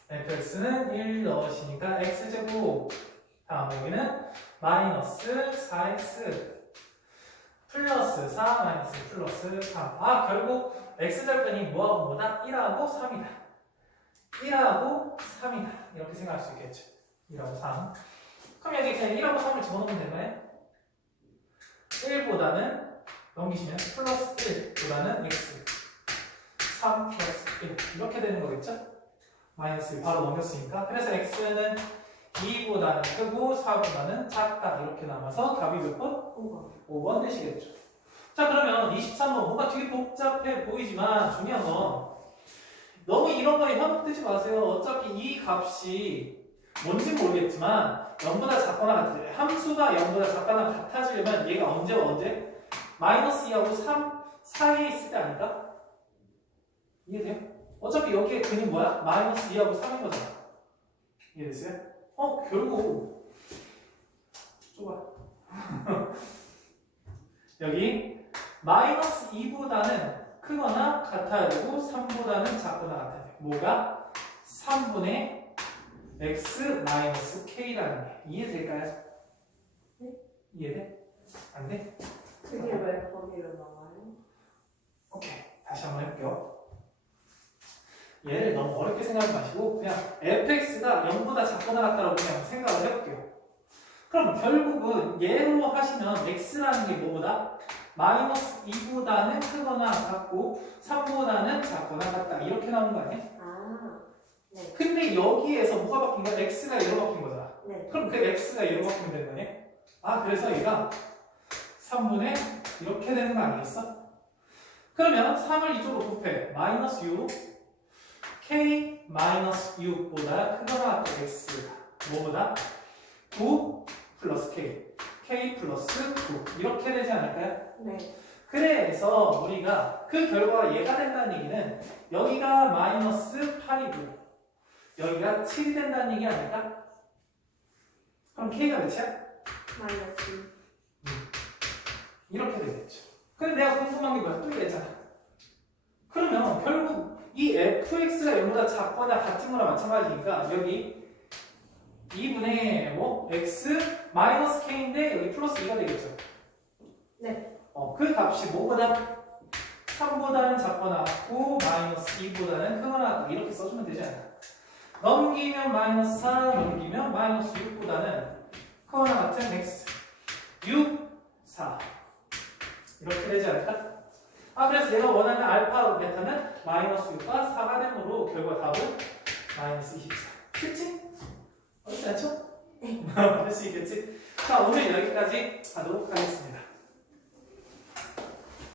fx는 1 넣으시니까 x제곱 다음에 여기는 마이너스 4x 플러스 4 마이너스 플러스 3. 결국 x절편이 뭐하고 뭐다? 1하고 3이다. 1하고 3이다. 이렇게 생각할 수 있겠죠. 1하고 3. 그럼 여기 그냥 1하고 3을 집어넣으면 되나요? 1보다는 넘기시면 플러스 1보다는 x 3 플러스 1 이렇게 되는 거겠죠? 마이너스 1 바로 넘겼으니까. 그래서 x는 2보다는 크고 4보다는 작다 이렇게 남아서 답이 몇 번? 5번. 5번 되시겠죠. 자 그러면 23번 뭔가 되게 복잡해 보이지만 중요한 건 너무 이런 거에 현혹되지 마세요. 어차피 이 값이 뭔지 모르겠지만 0보다 작거나 같아요. 함수가 0보다 작거나 같아지려면 얘가 언제와 언제? 마이너스 2하고 3 사이에 있을 때 아닐까? 이해돼요? 어차피 여기에 근이 뭐야? 마이너스 2하고 3인 거잖아. 이해됐어요? 결국 좁아. 여기 마이너스 2보다는 크거나 같아야 되고 3보다는 작거나 같아야 돼. 뭐가? 3분의 x 마이너스 k라는 게. 이해될까요? 네? 이해돼? 안 돼? 그게 왜 거기로 나와요? 오케이. 다시 한번 해볼게요. 얘를 너무 어렵게 생각하지 마시고 그냥 fx가 0보다 작거나 같다라고 그냥 생각을 해볼게요. 그럼 결국은 얘로 하시면 x라는 게 뭐보다? 마이너스 2보다는 크거나 같고 3보다는 작거나 같다 이렇게 나오는 거 아니에요? 아, 네. 근데 여기에서 뭐가 바뀐 거야? x가 얘로 바뀐 거잖아. 네. 그럼 그 x가 얘로 바뀌면 되는 거네? 그래서 얘가 3분의 이렇게 되는 거 아니겠어? 그러면 3을 이쪽으로 곱해. 마이너스 6 k 마이너스 6보다 크거나 같다 x가 뭐보다? 9 플러스 k 플러스 9 이렇게 되지 않을까요? 네. 그래서 우리가 그 결과가 얘가 된다는 얘기는 여기가 마이너스 8이고 여기가 7이 된다는 얘기 아닐까? 그럼 k가 몇이야? 마이너스. 이렇게 되겠죠. 근데 내가 궁금한 게 뭐야? 또 얘잖아. 그러면 결국 이 fx가 0보다 작거나 같은 거나 마찬가지니까 여기 2분의 뭐 x 마이너스 k인데 여기 플러스 2가 되겠죠. 네. 그 값이 뭐보다 3보다는 작거나 같고 마이너스 2보다는 크거나 같다 이렇게 써주면 되지 않나. 넘기면 마이너스 4 넘기면 마이너스 6보다는 크거나 같은 x 6, 4 이렇게 되지 않을까? 그래서 내가 원하는 알파 베타는 마이너스 6과 4가 되므로 결과 답은 마이너스 24 그치? 어렵지 않죠? 네. 할 수 있겠지? 자 오늘 여기까지 하도록 하겠습니다.